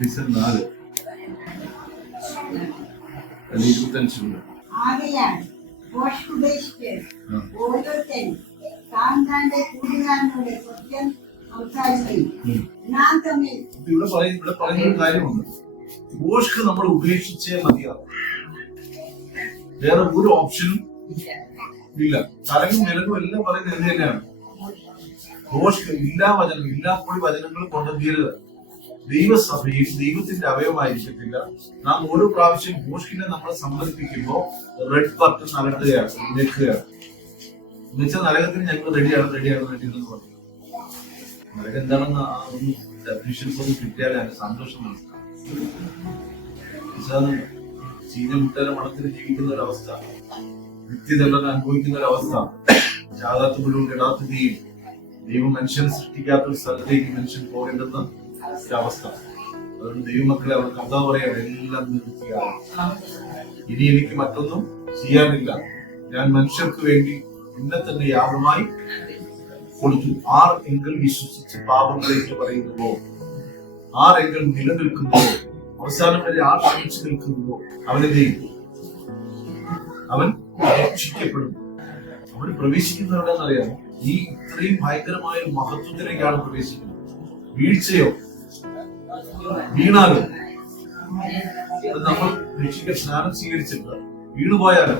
December 4 25 ആകയാൽ ഉപദേശിച്ച് ഓരോരുത്തരും താന്താന്റെ കൂട്ടുകാരനോട് സത്യം സംസാരിക്കും. നാം തമ്മിൽ ഇവിടെ പറയുന്ന ഒരു കാര്യമുണ്ട്. ഘോഷ്ക്ക് നമ്മൾ ഉപേക്ഷിച്ചേ മതിയാവും. വേറെ ഒരു ഓപ്ഷനും ഇല്ല. തലങ്ങും നിലങ്ങും എല്ലാം പറയുന്നത് ഇത് തന്നെയാണ്. ഘോഷ്ക്ക് എല്ലാ വചനങ്ങൾ കൊണ്ടുതീരുക. ദൈവസഭയിൽ ദൈവത്തിന്റെ അവയവമായിരിക്കത്തില്ല. നാം ഓരോ പ്രാവശ്യം ഘോഷ്കിനെ നമ്മളെ സമ്മതിപ്പിക്കുമ്പോൾ റെഡ് ബട്ടൺ അലട്ടുകയാണ്, ഞെക്കുകയാണ്. എന്നുവെച്ചാൽ നരകത്തിന് ഞങ്ങൾ റെഡിയാണ് എന്ന് പറഞ്ഞു. നരകം എന്താണെന്ന് ഒന്ന് ഡെഫിനിഷൻസ് ഒന്ന് കിട്ടിയാലേ അതിന്റെ സന്തോഷം മനസ്സിലാകും. ചീഞ്ഞമുട്ടേറെ മണത്തിൽ ജീവിക്കുന്ന ഒരവസ്ഥ, നിത്യതകളൊക്കെ അനുഭവിക്കുന്ന ഒരവസ്ഥ, ജാതാത്ത് മുഴുവൻ ഇടാത്ത തീയും ദൈവം മനുഷ്യനെ സൃഷ്ടിക്കാത്ത ഒരു സ്ഥലത്തേക്ക് മനുഷ്യൻ പോകേണ്ടെന്ന ഒരവസ്ഥ. അതുകൊണ്ട് ദൈവമക്കളെ അവർ കഥ പറയാണ്, എല്ലാം നിർത്തിയാണ്. ഇനി എനിക്ക് മറ്റൊന്നും ചെയ്യാനില്ല. ഞാൻ മനുഷ്യർക്ക് വേണ്ടി എന്നെ തന്നെ യാഗമായി കൊടുത്തു. ആർ എങ്കിൽ വിശ്വസിച്ച് പാപങ്ങളേറ്റ് പറയുന്നുവോ, ആർ എങ്കിൽ നിലനിൽക്കുന്നുവോ, അവസാനം വരെ ആർ ക്ഷമിച്ചു നിൽക്കുന്നുവോ, അവൻ രക്ഷിക്കപ്പെടും. അവന് പ്രവേശിക്കുന്നവരെന്നറിയാമോ? ഈ ഇത്രയും ഭയങ്കരമായ ഒരു മഹത്വത്തിലേക്കാണ് പ്രവേശിക്കുന്നത്. വീഴ്ചയോ വീണാലോ, നമ്മൾ സ്നാനം സ്വീകരിച്ചിട്ട് വീണുപോയാലോ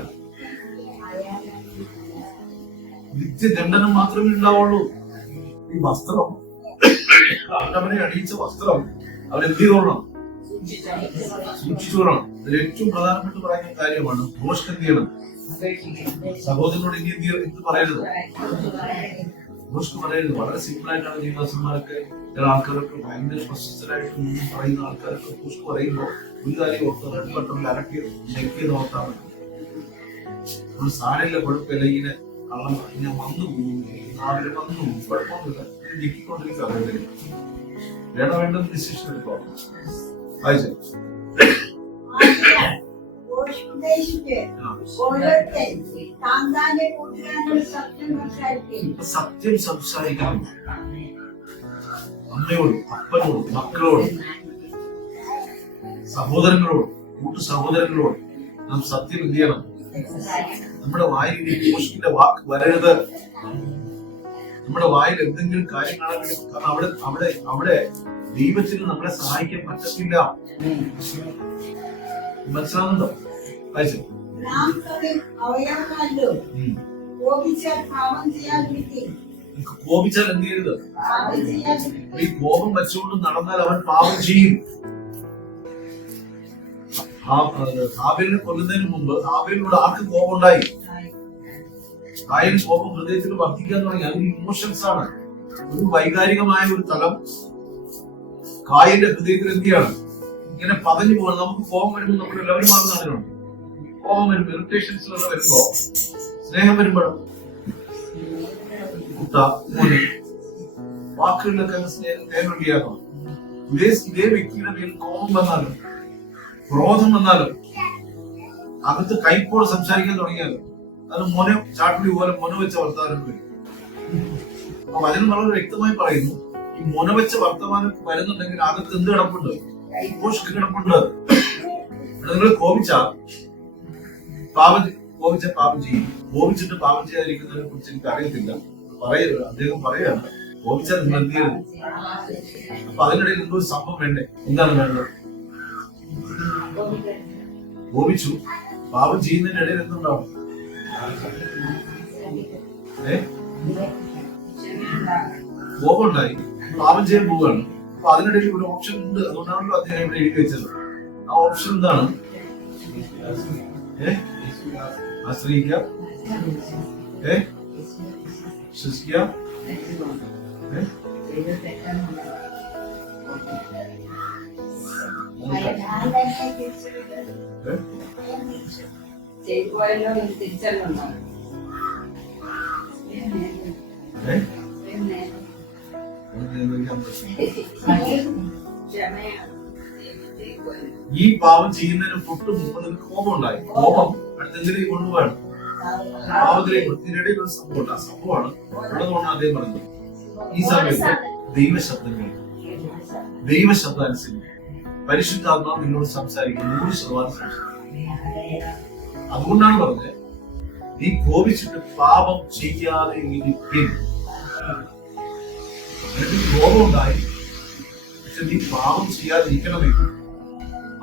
നിത്യദണ്ഡനം മാത്രമേ ഉണ്ടാവുള്ളൂ. ഈ വസ്ത്രം, അവനെ അണിയിച്ച വസ്ത്രം അവരെന്ത് ചെയ്തോളണം? സൂക്ഷിച്ചോളണം. ഇതിൽ ഏറ്റവും പ്രധാനപ്പെട്ട് പറയുന്ന കാര്യമാണ് ഘോഷ്ക്ക് എന്ത് ചെയ്യണം? സഹോദരനോട് ഇനി എന്ത് പറയരുത്? ഘോഷ്ക്ക് പറയരുത്. വളരെ സിമ്പിൾ ആയിട്ടാണ് ദൈവദാസന്മാരൊക്കെ, ചില ആൾക്കാരൊക്കെ ഭയങ്കര പ്രശസ്തരായിട്ട് പറയുന്ന ആൾക്കാരൊക്കെ ഘോഷ്ക്ക് പറയുമ്പോൾ ഒരു കാര്യം ഓർത്ത് റെഡ് ബട്ടണിൽ അലക്കി ഞെക്കിയത് ഓർത്താൽ മതി. നമ്മൾ സാരമില്ല, കുഴപ്പമില്ല, ഇങ്ങനെ കള്ളം ഇങ്ങനെ വന്നു പോകും, നാവിലെ വന്നു പോകും, കുഴപ്പമൊന്നുമില്ല, ഞെക്കിക്കൊണ്ടിരിക്കുക. വേണ്ട ഡിസിഷൻ എടുക്കാം. സത്യം സംസാരിക്കണം. അമ്മയോടും അപ്പനോടും മക്കളോടും സഹോദരങ്ങളോടും സഹോദരങ്ങളോടും നാം സത്യം എന്ത് ചെയ്യണം? നമ്മുടെ വായിൽ ഘോഷിന്റെ വാക്ക് വരരുത്. നമ്മുടെ വായിൽ എന്തെങ്കിലും കാര്യം കാണാൻ വേണ്ടി, കാരണം അവിടെ ദൈവത്തിന് നമ്മളെ സഹായിക്കാൻ പറ്റത്തില്ല. മനസ്സിലാവുന്നുണ്ടോ? കോപിച്ചാൽ എന്ത് ചെയ്യരുത്? ഈ കോപം വെച്ചുകൊണ്ട് നടന്നാൽ അവൻ പാപം ചെയ്യും. ഹാബേലിനെ കൊല്ലുന്നതിന് മുമ്പ് ഹാബേലിനോട് ആർക്ക് കോപം ഉണ്ടായി? കോപം ഹൃദയത്തിൽ വർദ്ധിക്കാൻ തുടങ്ങി. അത് ഇമോഷൻസ് ആണ്. ഒരു വൈകാരികമായ ഒരു തലം കായന്റെ ഹൃദയത്തിൽ എന്ത് ചെയ്യാണ്? ഇങ്ങനെ പതഞ്ഞു പോകണം. നമുക്ക് കോപം വരുമ്പോൾ നമ്മുടെ എല്ലാവരും മാറുന്നതാണ്. കോപം വരുമ്പോ, ഇറിറ്റേഷൻസിലുള്ള വരുമ്പോ, സ്നേഹം വരുമ്പോഴും വാക്കുകളിലൊക്കെ സ്നേഹം ഉണ്ടാക്കണം. ഇതേ വ്യക്തിയുടെ മേൽ കോപം വന്നാലും ക്രോധം വന്നാലും അകത്ത് കൈപ്പോട് സംസാരിക്കാൻ തുടങ്ങിയാലും അത് ചാട്ടുപടി പോലെ വെച്ച വർത്തമാനം വരും. അപ്പൊ വചനം വളരെ വ്യക്തമായി പറയുന്നു, ഈ വെച്ച വർത്തമാനം വരുന്നുണ്ടെങ്കിൽ അകത്ത് എന്ത് കിടപ്പുണ്ട്? ഘോഷ്ക്ക് കിടപ്പുണ്ട്. നിങ്ങൾ കോപിച്ചാൽ പാപം ചെയ്യും. കോപിച്ചിട്ട് പാപം ചെയ്യാതിരിക്കുന്നതിനെ കുറിച്ച് എനിക്ക് അറിയത്തില്ല. അദ്ദേഹം പറയാണ്, കോപിച്ചാൽ നിങ്ങൾ എന്ത് ചെയ്യരുത്. അപ്പൊ അതിനിടയിൽ എന്തോ ഒരു സംഭവം വേണ്ടേ? എന്താണ് വേണ്ടത്? കോപിച്ചു, പാപം ചെയ്യുന്നതിന്റെ ഇടയിൽ എന്തുണ്ടാവും? കോപം ഉണ്ടായി, പാപം ചെയ്യാൻ പോവുകയാണ്. അപ്പൊ അതിനിടയിൽ ഒരു ഓപ്ഷൻ ഉണ്ട്. അതുകൊണ്ടാണല്ലോ അദ്ദേഹം ഇവിടെ എഴുതി വെച്ചത്. ആ ഓപ്ഷൻ എന്താണ്? ആശ്രയിക്കുക, വിശ്വസിക്കുക, ഈ പാവം ചെയ്യുന്നതിന് തൊട്ട് മുമ്പ് കോപം ഉണ്ടായി. കോപം അടുത്തെന്തിലേക്ക് കൊണ്ടുപോവാണ്? പാവത്തിലേക്ക്. ഇതിനിടയിൽ ഒരു സംഭവമുണ്ട്. ആ സംഭവമാണ് ഉള്ളതുകൊണ്ടാണ് അദ്ദേഹം പറഞ്ഞത്. ഈ സമയത്ത് ദൈവശബ്ദങ്ങൾ ദൈവശബ്ദം അനുസരിക്കും. പരിശുദ്ധാത്മാവ് നിന്നോട് സംസാരിക്കും, 100% സംസാരിക്കും. അതുകൊണ്ടാണ് പറഞ്ഞത്, നീ കോപിച്ചിട്ട് പാപം ചെയ്യാതെ ഇരിക്കും. നിനക്ക് കോപം ഉണ്ടായി, പക്ഷെ നീ പാപം ചെയ്യാതെ ഇരിക്കണമെങ്കിൽ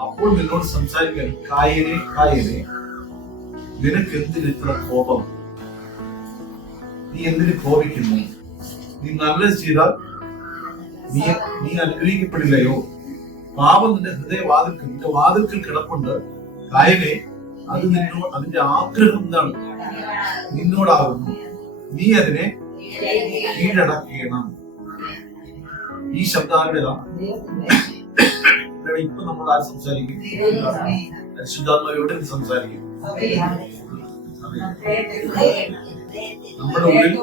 അപ്പോൾ നിന്നോട് സംസാരിക്കാൻ, കായനെ കായനെ, നിനക്ക് എന്തിന് ഇത്ര കോപം? നീ എന്തിന് കോപിക്കുന്നു? നീ നല്ലത് ചെയ്താൽ നീ അനുഗ്രഹിക്കപ്പെടില്ലയോ? പാപം നിന്റെ ഹൃദയവാതിൽക്കൽ, നിന്റെ വാതിൽക്കൽ കിടപ്പുണ്ട്. കായനെ, അത് അതിന്റെ ആഗ്രഹം എന്താണ്? നിന്നോടാകുന്നു. നീ അതിനെ കീഴടക്കണം. ഈ ശബ്ദാരുടേതാ. ഇപ്പൊ നമ്മൾ ആര് സംസാരിക്കും? പരിശുദ്ധാത്മാവ് എവിടെ സംസാരിക്കും? നമ്മുടെ ഉള്ളിൽ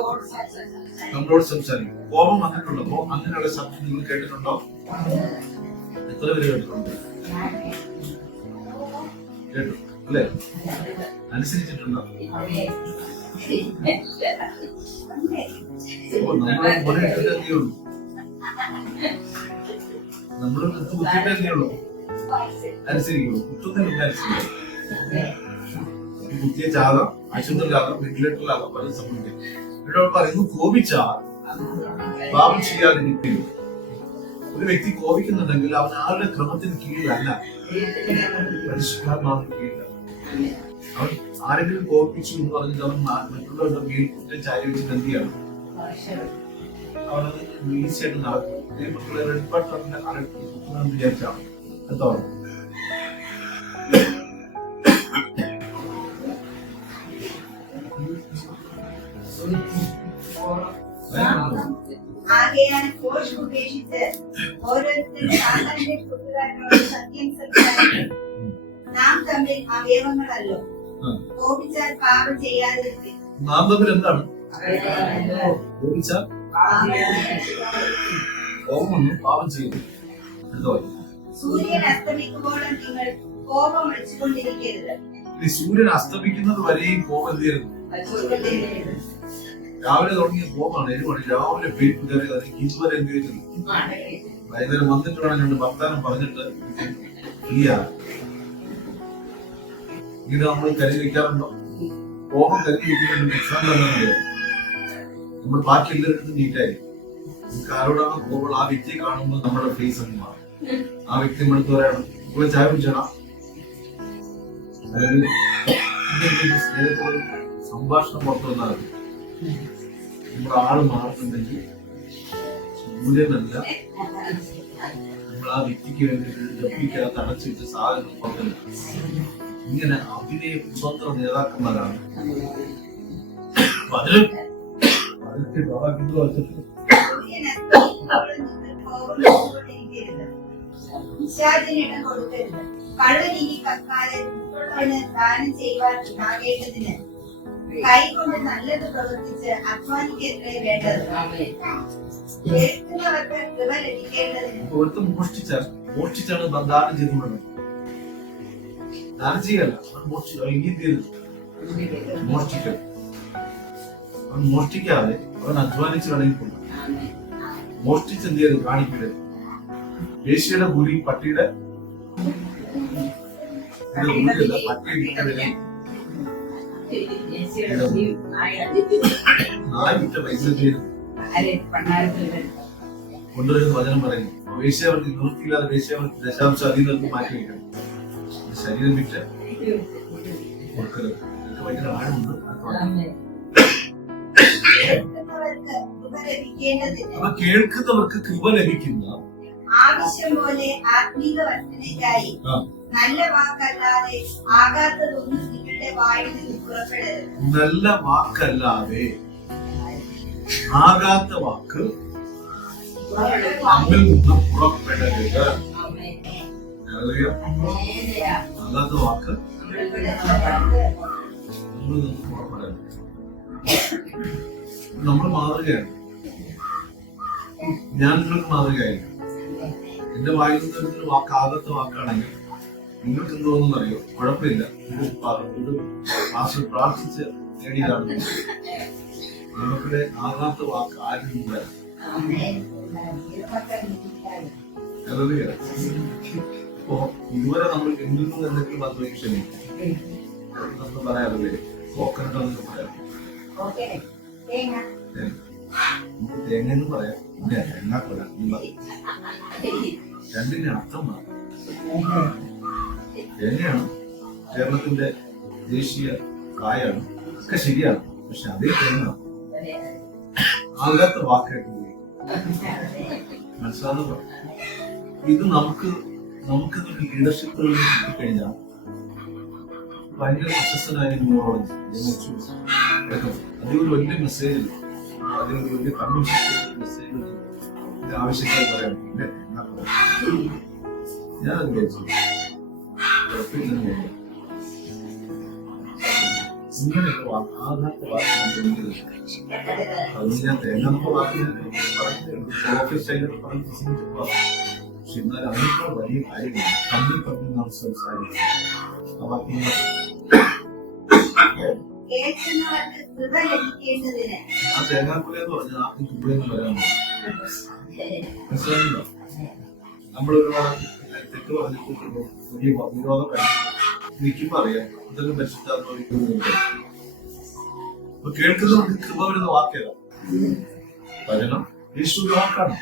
നമ്മളോട് സംസാരിക്കും. കോപം വന്നിട്ടുണ്ടോ? അങ്ങനെയുള്ള ശബ്ദം നിങ്ങൾ കേട്ടിട്ടുണ്ടോ? എത്ര പേര് കേട്ടിട്ടുണ്ട്? കേട്ടു അല്ലേ? അനുസരിച്ചിട്ടുണ്ടോ? നമ്മള് കുത്തിട്ടേ ഉള്ളൂ, അനുസരിക്കുള്ളൂ. കുത്തുന്നില്ല, അനുസരിക്കും. കുത്തിയ ചാകാം, ആശുപത്രിയിലാകാം, വെന്റിലേറ്ററിലാകാം, പല സംബന്ധിക്കും. ഇവിടെ പറയുന്നു, കോപിച്ചാൽ പാപം ചെയ്യാതിരിക്കും. ഒരു വ്യക്തി കോപിക്കുന്നുണ്ടെങ്കിൽ അവൻ ആരുടെ ക്രമത്തിന് കീഴിലല്ല, പരിശുദ്ധാത്മാവിന് കീഴിലാണ്. അവൻ ആരെങ്കിലും കോപിച്ചു എന്ന് പറഞ്ഞിട്ട് അവൻ മറ്റുള്ളവരുടെ മേൽ കുറ്റം ചാരി വെച്ചിട്ട് എന്ത് ചെയ്യണം? അവനത് ഈസിയായിട്ട് നടക്കും. മക്കളെ റെഡ് ബട്ടൺ അടയ്ക്കുന്നു വിചാരിച്ചാണ് എത്തോളം. ആകയാൽ കോപം ഉപേക്ഷിച്ച് ഓരോരുത്തരും താങ്കളുടെ കൂട്ടുകാരനോട് സത്യം സംസാരിക്കും. നാം തമ്മിൽ അവയവങ്ങളല്ലോ, കോപിച്ചാൽ പാപം ചെയ്യാതിരിക്കും. നാം തമ്മിൽ എന്താണ്? കോപിച്ചാൽ കോപമൊന്നും പാപം ചെയ്യുന്നു. സൂര്യൻ അസ്തമിക്കുമ്പോഴും നിങ്ങൾ കോപം വെച്ചുകൊണ്ടിരിക്കരുത്. സൂര്യൻ അസ്തമിക്കുന്നത് വരെയും കോപം എന്ത് ചെയ്യുന്നു? രാവിലെ തുടങ്ങിയ കോപമാണ്. 7 മണി രാവിലെ പെയ്പ്പ് കയറിയത് ഇതുവരെ എന്ത് ചെയ്യുന്നു? വൈകുന്നേരം വന്നിട്ട് വേണം രണ്ട് വർത്താനം പറഞ്ഞിട്ട് ഇത് നമ്മൾ കരുതി വെക്കാറുണ്ടോ? കോപം കരുതി വെക്കുന്നുണ്ട്. എക്സാമ്പിൾ എന്താണെന്നറിയോ? നമ്മൾ ബാക്കി എല്ലാവരും നീറ്റായി നമുക്ക് ആരോടാണ് കോപം, ആ വ്യക്തിയെ കാണുമ്പോൾ നമ്മുടെ ഫേസ് അങ്ങ് മാറും. ആ വ്യക്തി നമ്മളെടുത്ത് പറയണം, ഇവിടെ ചായ കുടിച്ചണം. അതായത് സ്നേഹത്തോട് സംഭാഷണം പുറത്തു വന്നാൽ നമ്മുടെ ആള് മാറുന്നുണ്ടെങ്കിൽ സൂര്യനല്ല, നമ്മൾ ആ വ്യക്തിക്ക് വേണ്ടി ഡപ്പിക്കകത്ത് അടച്ചിട്ട് സാധനം പുറത്തില്ല. ഇങ്ങനെ അഭിനയ സ്വതന്ത്ര നേതാക്കന്മാരാണ്. അതിന് പിശാചിനിടം കൊടുക്കരുത്. കള്ളനിനി കക്കാതെ ദാനം ചെയ്യുവാൻ ഉണ്ടാകേണ്ടതിന് കൈകൊണ്ട് നല്ലത് പ്രവർത്തിച്ച് അധ്വാനിക്കത്രേ വേണ്ടത്. കേൾക്കുന്നവർക്ക് കൃപ ലഭിക്കേണ്ടതിന്. ഒരുത്തം മോഷ്ടിച്ചാണ് ദാനം ചെയ്തുകൊണ്ടത്. ദാനം ചെയ്യല്ല, മോഷ്ടിക്കും. അവൻ മോഷ്ടിക്കാതെ അവൻ അധ്വാനിച്ച് കടയിൽ പോയി. മോഷ്ടിച്ച് എന്ത് ചെയ്ത് കാണിക്കരുത്. വേശ്യയുടെ കൂലി പട്ടിയുടെ പട്ടി വിറ്റ പൈസ കൊണ്ടുവരുന്ന വചനം പറയുന്നു. വേശ്യവർക്ക് നിവൃത്തിയില്ലാതെ വേശ്യവർക്ക് ദശാംശം അധീനർക്ക് മാറ്റി വയ്ക്കണം. ശരീരം വിറ്റ് കൊടുക്കരുത്. ഭയങ്കര ആഴമുണ്ട്. അപ്പൊ കേൾക്കുന്നവർക്ക് കൃപ ലഭിക്കുന്ന ആവശ്യം പോലെ ആത്മീക വർധനയ്ക്കായി നല്ല വാക്കല്ലാതെ ആകാത്തതൊന്നും നിങ്ങളുടെ വായിൽ നിന്ന് പുറപ്പെടരുത്. നല്ല വാക്കല്ലാതെ ആകാത്ത വാക്ക് നമ്മിൽ നിന്ന് പുറപ്പെടരുത്. അല്ലാത്ത വാക്ക് നമ്മിൽ നിന്ന് പുറപ്പെടരുത്. നമ്മൾ മാതൃകയാണ്. ഞാൻ നിങ്ങൾക്ക് മാതൃകയായിരിക്കും. എന്റെ വായിൽ നിന്ന് വാക്കാകാത്ത വാക്കാണെങ്കിൽ നിങ്ങൾക്ക് എന്തോന്നും അറിയോ? കുഴപ്പമില്ല, ഇത് പ്രാർത്ഥിച്ച് നേടിയതാണ്. നമുക്കിടെ ആകാത്ത വാക്ക് ആരും ഹല്ലേലൂയ. അപ്പോ ഇതുവരെ നമ്മൾ എന്നിൽ നിന്ന് എന്തെങ്കിലും വന്നു ക്ഷമിക്കും നമുക്ക് പറയാറില്ലേ, കോക്കനട്ട് എന്നൊക്കെ പറയാം, ഓക്കേ തേങ്ങ നമുക്ക് തേങ്ങ എന്ന് പറയാം, തേങ്ങാക്കൊല രണ്ടിന്റെ അർത്ഥം മാറും. തേങ്ങയാണ് കേരളത്തിന്റെ ദേശീയ കായാണ്, ഒക്കെ ശരിയാണ്. പക്ഷെ അതേ തേങ്ങ ആകാത്ത വാക്കായിട്ട് പോയി മനസ്സിലാകുന്നു. ഇത് നമുക്ക് ലീഡർഷിപ്പുകളിൽ കിട്ടിക്കഴിഞ്ഞാൽ ഭയങ്കര പ്രശസ്തനായ ന്യൂറോളജി അതിൽ ഒരു വലിയ മെസ്സേജ്, അതിലൊരു വലിയ കൺവെൻഷൻ മെസ്സേജ് ആവശ്യക്കാർ പറയാം. ഞാനത് വിചാരിച്ചു ഇങ്ങനെയൊക്കെ ആധാരത്തെ വാക്ക് അത് ഞാൻ തേങ്ങ വാക്ക് സ്റ്റൈലൊക്കെ പറഞ്ഞ് ചിന്തിച്ചപ്പോ, പക്ഷെ എന്നാൽ അതിനേക്കാൾ വലിയ കാര്യമാണ് തമ്മിൽ നാം സംസാരിക്കും. ആ വാക്കിനെ കേൾക്കുന്നവർക്ക് കൃപ ലഭിക്കേണ്ടതിന് ആ തേങ്ങാക്കുല എന്ന് പറഞ്ഞാൽ ആർക്കും കൃപയെന്ന് വരാൻ മനസ്സിലായില്ലോ. നമ്മളൊരുപാട് തെറ്റ് പറഞ്ഞിട്ട് വലിയ വിരോധം എനിക്കും അറിയാം ഇതൊക്കെ പരിശുദ്ധാത്മാവിക്കുന്നത്. അപ്പൊ കേൾക്കുന്നവർക്ക് കൃപ വരുന്ന വാക്കേതാ? വചനം യേശുവിന്റെ വാക്കാണ്.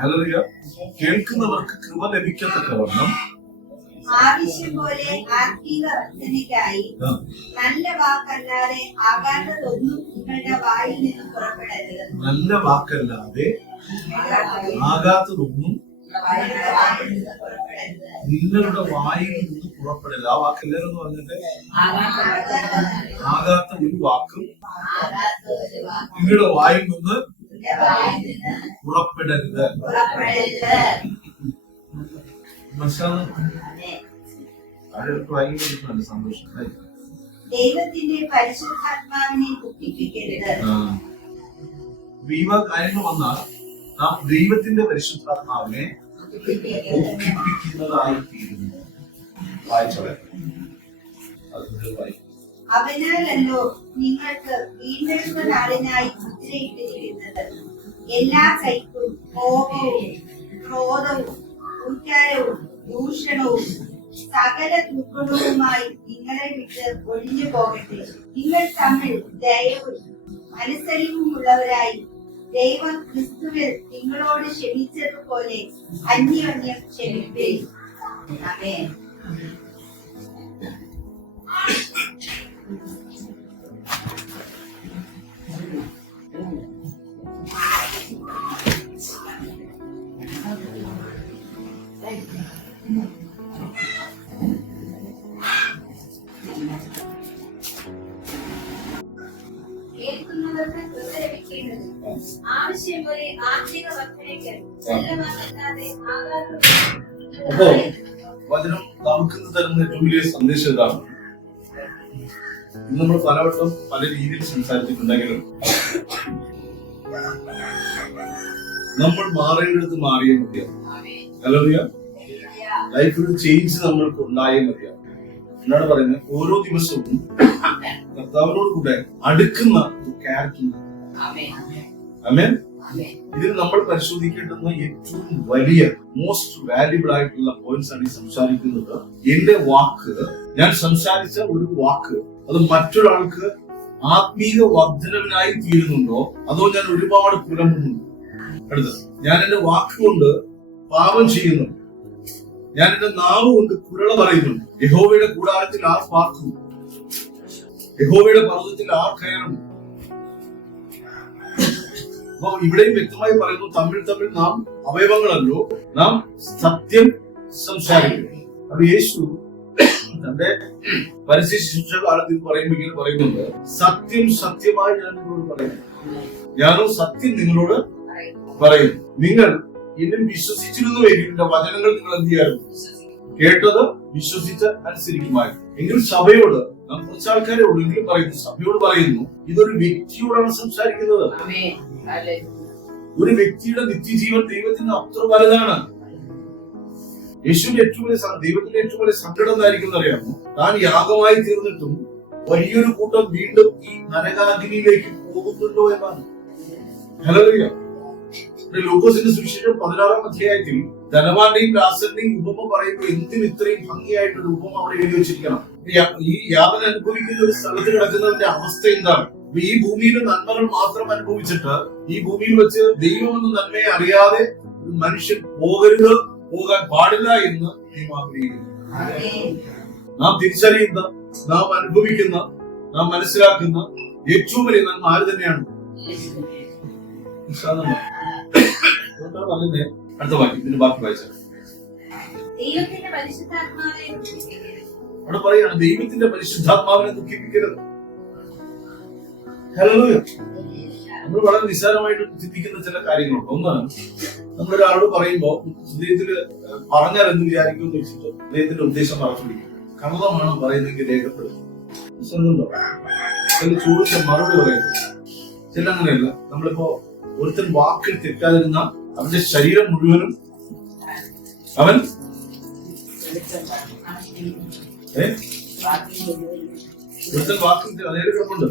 ഹല്ലേലൂയ. കേൾക്കുന്നവർക്ക് കൃപ ലഭിക്കത്തക്കവണ്ണം ആവശ്യം പോലെ ആത്മീക വർധനയ്ക്കായി നല്ല വാക്കല്ലാതെ ആകാത്തതൊന്നും നിങ്ങളുടെ വായിൽ നിന്ന് പുറപ്പെടരുത്. നല്ല വാക്കല്ലാതെ ആകാത്തതൊന്നും നിങ്ങളുടെ വായിൽ നിന്ന് പുറപ്പെടില്ല. ആ വാക്ക് എല്ലാവരും എന്ന് പറഞ്ഞിട്ട് ആകാത്ത ഒരു വാക്കും നിങ്ങളുടെ വായിൽ നിന്ന് പുറപ്പെടരുത്. മനസ്സിലാവുന്നു? ഭയങ്കര സന്തോഷം. ദൈവത്തിന്റെ പരിശുദ്ധാത്മാവിനെ ദുഃഖിപ്പിക്കരുത്. ഈ കാര്യങ്ങൾ വന്നാൽ നാം ദൈവത്തിന്റെ പരിശുദ്ധാത്മാവിനെ ദുഃഖിപ്പിക്കുന്നതായി തീരുന്നു. വായിച്ചോളെ. അവനാലല്ലോ നിങ്ങൾക്ക് വീണ്ടെടുപ്പ് നാളിനായി മുദ്രയിട്ടിരിക്കുന്നത്. എല്ലാ കൈപ്പും കോപവും ക്രോധവും ഉച്ചാരവും ദൂഷണവും സകല ദുർഗുണവുമായി നിങ്ങളെ വിട്ട് ഒഴിഞ്ഞു പോകട്ടെ. നിങ്ങൾ തമ്മിൽ ദയവും അനുസരിവുമുള്ളവരായി ദൈവം ക്രിസ്തുവിൽ നിങ്ങളോട് ക്ഷമിച്ചതുപോലെ അന്യോന്യം ക്ഷമിപ്പീൻ. ആമേൻ. കേൾക്കുന്നവർക്ക് കൃപ ലഭിക്കേണ്ടത് ആവശ്യം പോലെ ആത്മിക വർധനയ്ക്ക് നല്ലവാക്കല്ലാതെ അപ്പോ വചനം നമുക്ക് തരുന്ന ഏറ്റവും വലിയ സന്ദേശം ഇതാണ്. ഇന്ന് നമ്മൾ പലവട്ടം പല രീതിയിൽ സംസാരിച്ചിട്ടുണ്ടെങ്കിലും നമ്മൾ മാറേണ്ടടുത്ത് മാറിയേ മതിയാവും. ഹല്ലേലൂയ. ലൈഫിൽ ചേഞ്ച് നമ്മൾക്ക് ഉണ്ടായേ മതിയാവും. എന്താണ് പറയുന്നത്? ഓരോ ദിവസവും കർത്താവിനോട് കൂടെ അടുക്കുന്ന ഒരു ക്യാരക്ടർ. ആമേൻ. ഇതിൽ നമ്മൾ പരിശോധിക്കേണ്ടുന്ന ഏറ്റവും വലിയ മോസ്റ്റ് വാല്യുബിൾ ആയിട്ടുള്ള പോയിന്റ്സ് ആണ് ഈ സംസാരിക്കുന്നത്. എന്റെ വാക്ക്, ഞാൻ സംസാരിച്ച ഒരു വാക്ക്, അത് മറ്റൊരാൾക്ക് ആത്മീക വർധനവിനായി തീരുന്നുണ്ടോ, അതോ ഞാൻ ഒരുപാട് പുലമ്പുന്നുണ്ടോ? അടുത്തത്, ഞാൻ എന്റെ വാക്കുകൊണ്ട് പാപം ചെയ്യുന്നു, ഞാൻ എന്റെ നാവ് കൊണ്ട് കുരള പറയുന്നു. യഹോവയുടെ കൂടാരത്തിൽ ആർ പാർക്കുന്നു, യഹോവയുടെ പർവ്വതത്തിൽ ആർ കയറുന്നു. അപ്പൊ ഇവിടെയും വ്യക്തമായി പറയുന്നു, തമ്മിൽ നാം അവയവങ്ങളല്ലോ, നാം സത്യം സംസാരിക്കും. അപ്പൊ യേശു തന്റെ പരിശുദ്ധ കാലത്തിൽ പറയുമ്പോൾ പറയുന്നുണ്ട്, സത്യം സത്യമായി ഞാൻ നിങ്ങളോട് പറയുന്നു, ഞാനോ സത്യം നിങ്ങളോട് പറയുന്നു. നിങ്ങൾ എന്നും വിശ്വസിച്ചിരുന്നുവെങ്കിൽ എന്റെ വചനങ്ങൾ നിങ്ങൾ എന്ത് ചെയ്യാറുണ്ട്? കേട്ടത് വിശ്വസിച്ച് അനുസരിക്കുമായിരുന്നു. എങ്കിൽ സഭയോട്, നാം കുറച്ച് ആൾക്കാരെ ഉള്ളെങ്കിലും പറയുന്നു, സഭയോട് പറയുന്നു, ഇതൊരു വ്യക്തിയോടാണ് സംസാരിക്കുന്നത്. ഒരു വ്യക്തിയുടെ നിത്യജീവൻ ദൈവത്തിന് അത്ര വലുതാണ്. യേശുവിന്റെ ഏറ്റവും വലിയ ദൈവത്തിന്റെ ഏറ്റവും വലിയ സങ്കടം എന്തായിരിക്കും അറിയാമോ? താൻ യാഗമായി തീർന്നിട്ടും വലിയൊരു കൂട്ടം വീണ്ടും ഈ നരകാഗ്നിയിലേക്ക് പോകുന്നുണ്ടോ എന്നാണ്. ഹല്ലേലൂയ. ലൂക്കോസിന്റെ സുവിശേഷം 16-ാം അധ്യായത്തിൽ ധനവാന്റെയും ദാസന്റെയും ഉപമ പറയുമ്പോൾ എന്തിന് ഇത്രയും ഭംഗിയായിട്ടൊരു ഉപമ അവിടെ എഴുതി വെച്ചിരിക്കണം? ഈ യാതന അനുഭവിക്കുന്ന ഒരു സ്ഥലത്ത് കിടക്കുന്നവന്റെ അവസ്ഥ എന്താണ്? ഈ ഭൂമിയിലെ നന്മകൾ മാത്രം അനുഭവിച്ചിട്ട് ഈ ഭൂമിയിൽ വെച്ച് ദൈവം എന്ന നന്മയെ അറിയാതെ ഒരു മനുഷ്യൻ പോകാൻ പാടില്ല എന്ന് ദൈവം ആഗ്രഹിക്കുന്നു. നാം തിരിച്ചറിയുന്ന, നാം അനുഭവിക്കുന്ന, നാം മനസ്സിലാക്കുന്ന ഏറ്റവും വലിയ നന്മ ആര് തന്നെയാണ്? പറയുന്നേ അടുത്ത വാക്യം, ഇതിന് ബാക്കി വായിച്ചാൽ അവിടെ പറയാണ് ദൈവത്തിന്റെ പരിശുദ്ധാത്മാവിനെ ദുഃഖിപ്പിക്കരുത്. ഹല്ലേലൂയ. നമ്മൾ വളരെ നിസ്സാരമായിട്ട് ചിന്തിക്കുന്ന ചില കാര്യങ്ങളുണ്ട്. ഒന്നാണ്, നമ്മളൊരാളോട് പറയുമ്പോ ഹൃദയത്തില് പറഞ്ഞാൽ എന്ത് വിചാരിക്കുമെന്ന് വെച്ചിട്ട് ഹൃദയത്തിന്റെ ഉദ്ദേശം മറച്ചുപിടിക്കും. കള്ളമാണ് പറയുന്നെങ്കിൽ രേഖപ്പെടുത്തും. ചില ചോദിച്ച മറുപടി പറയുന്നത് ചില അങ്ങനെയല്ല. നമ്മളിപ്പോ ഒരുത്തൻ വാക്കിൽ തെറ്റാതിരുന്ന അവന്റെ ശരീരം മുഴുവനും അവൻ ഒരുത്തൻ വാക്കിൽ അതേത് കിടപ്പുണ്ട്.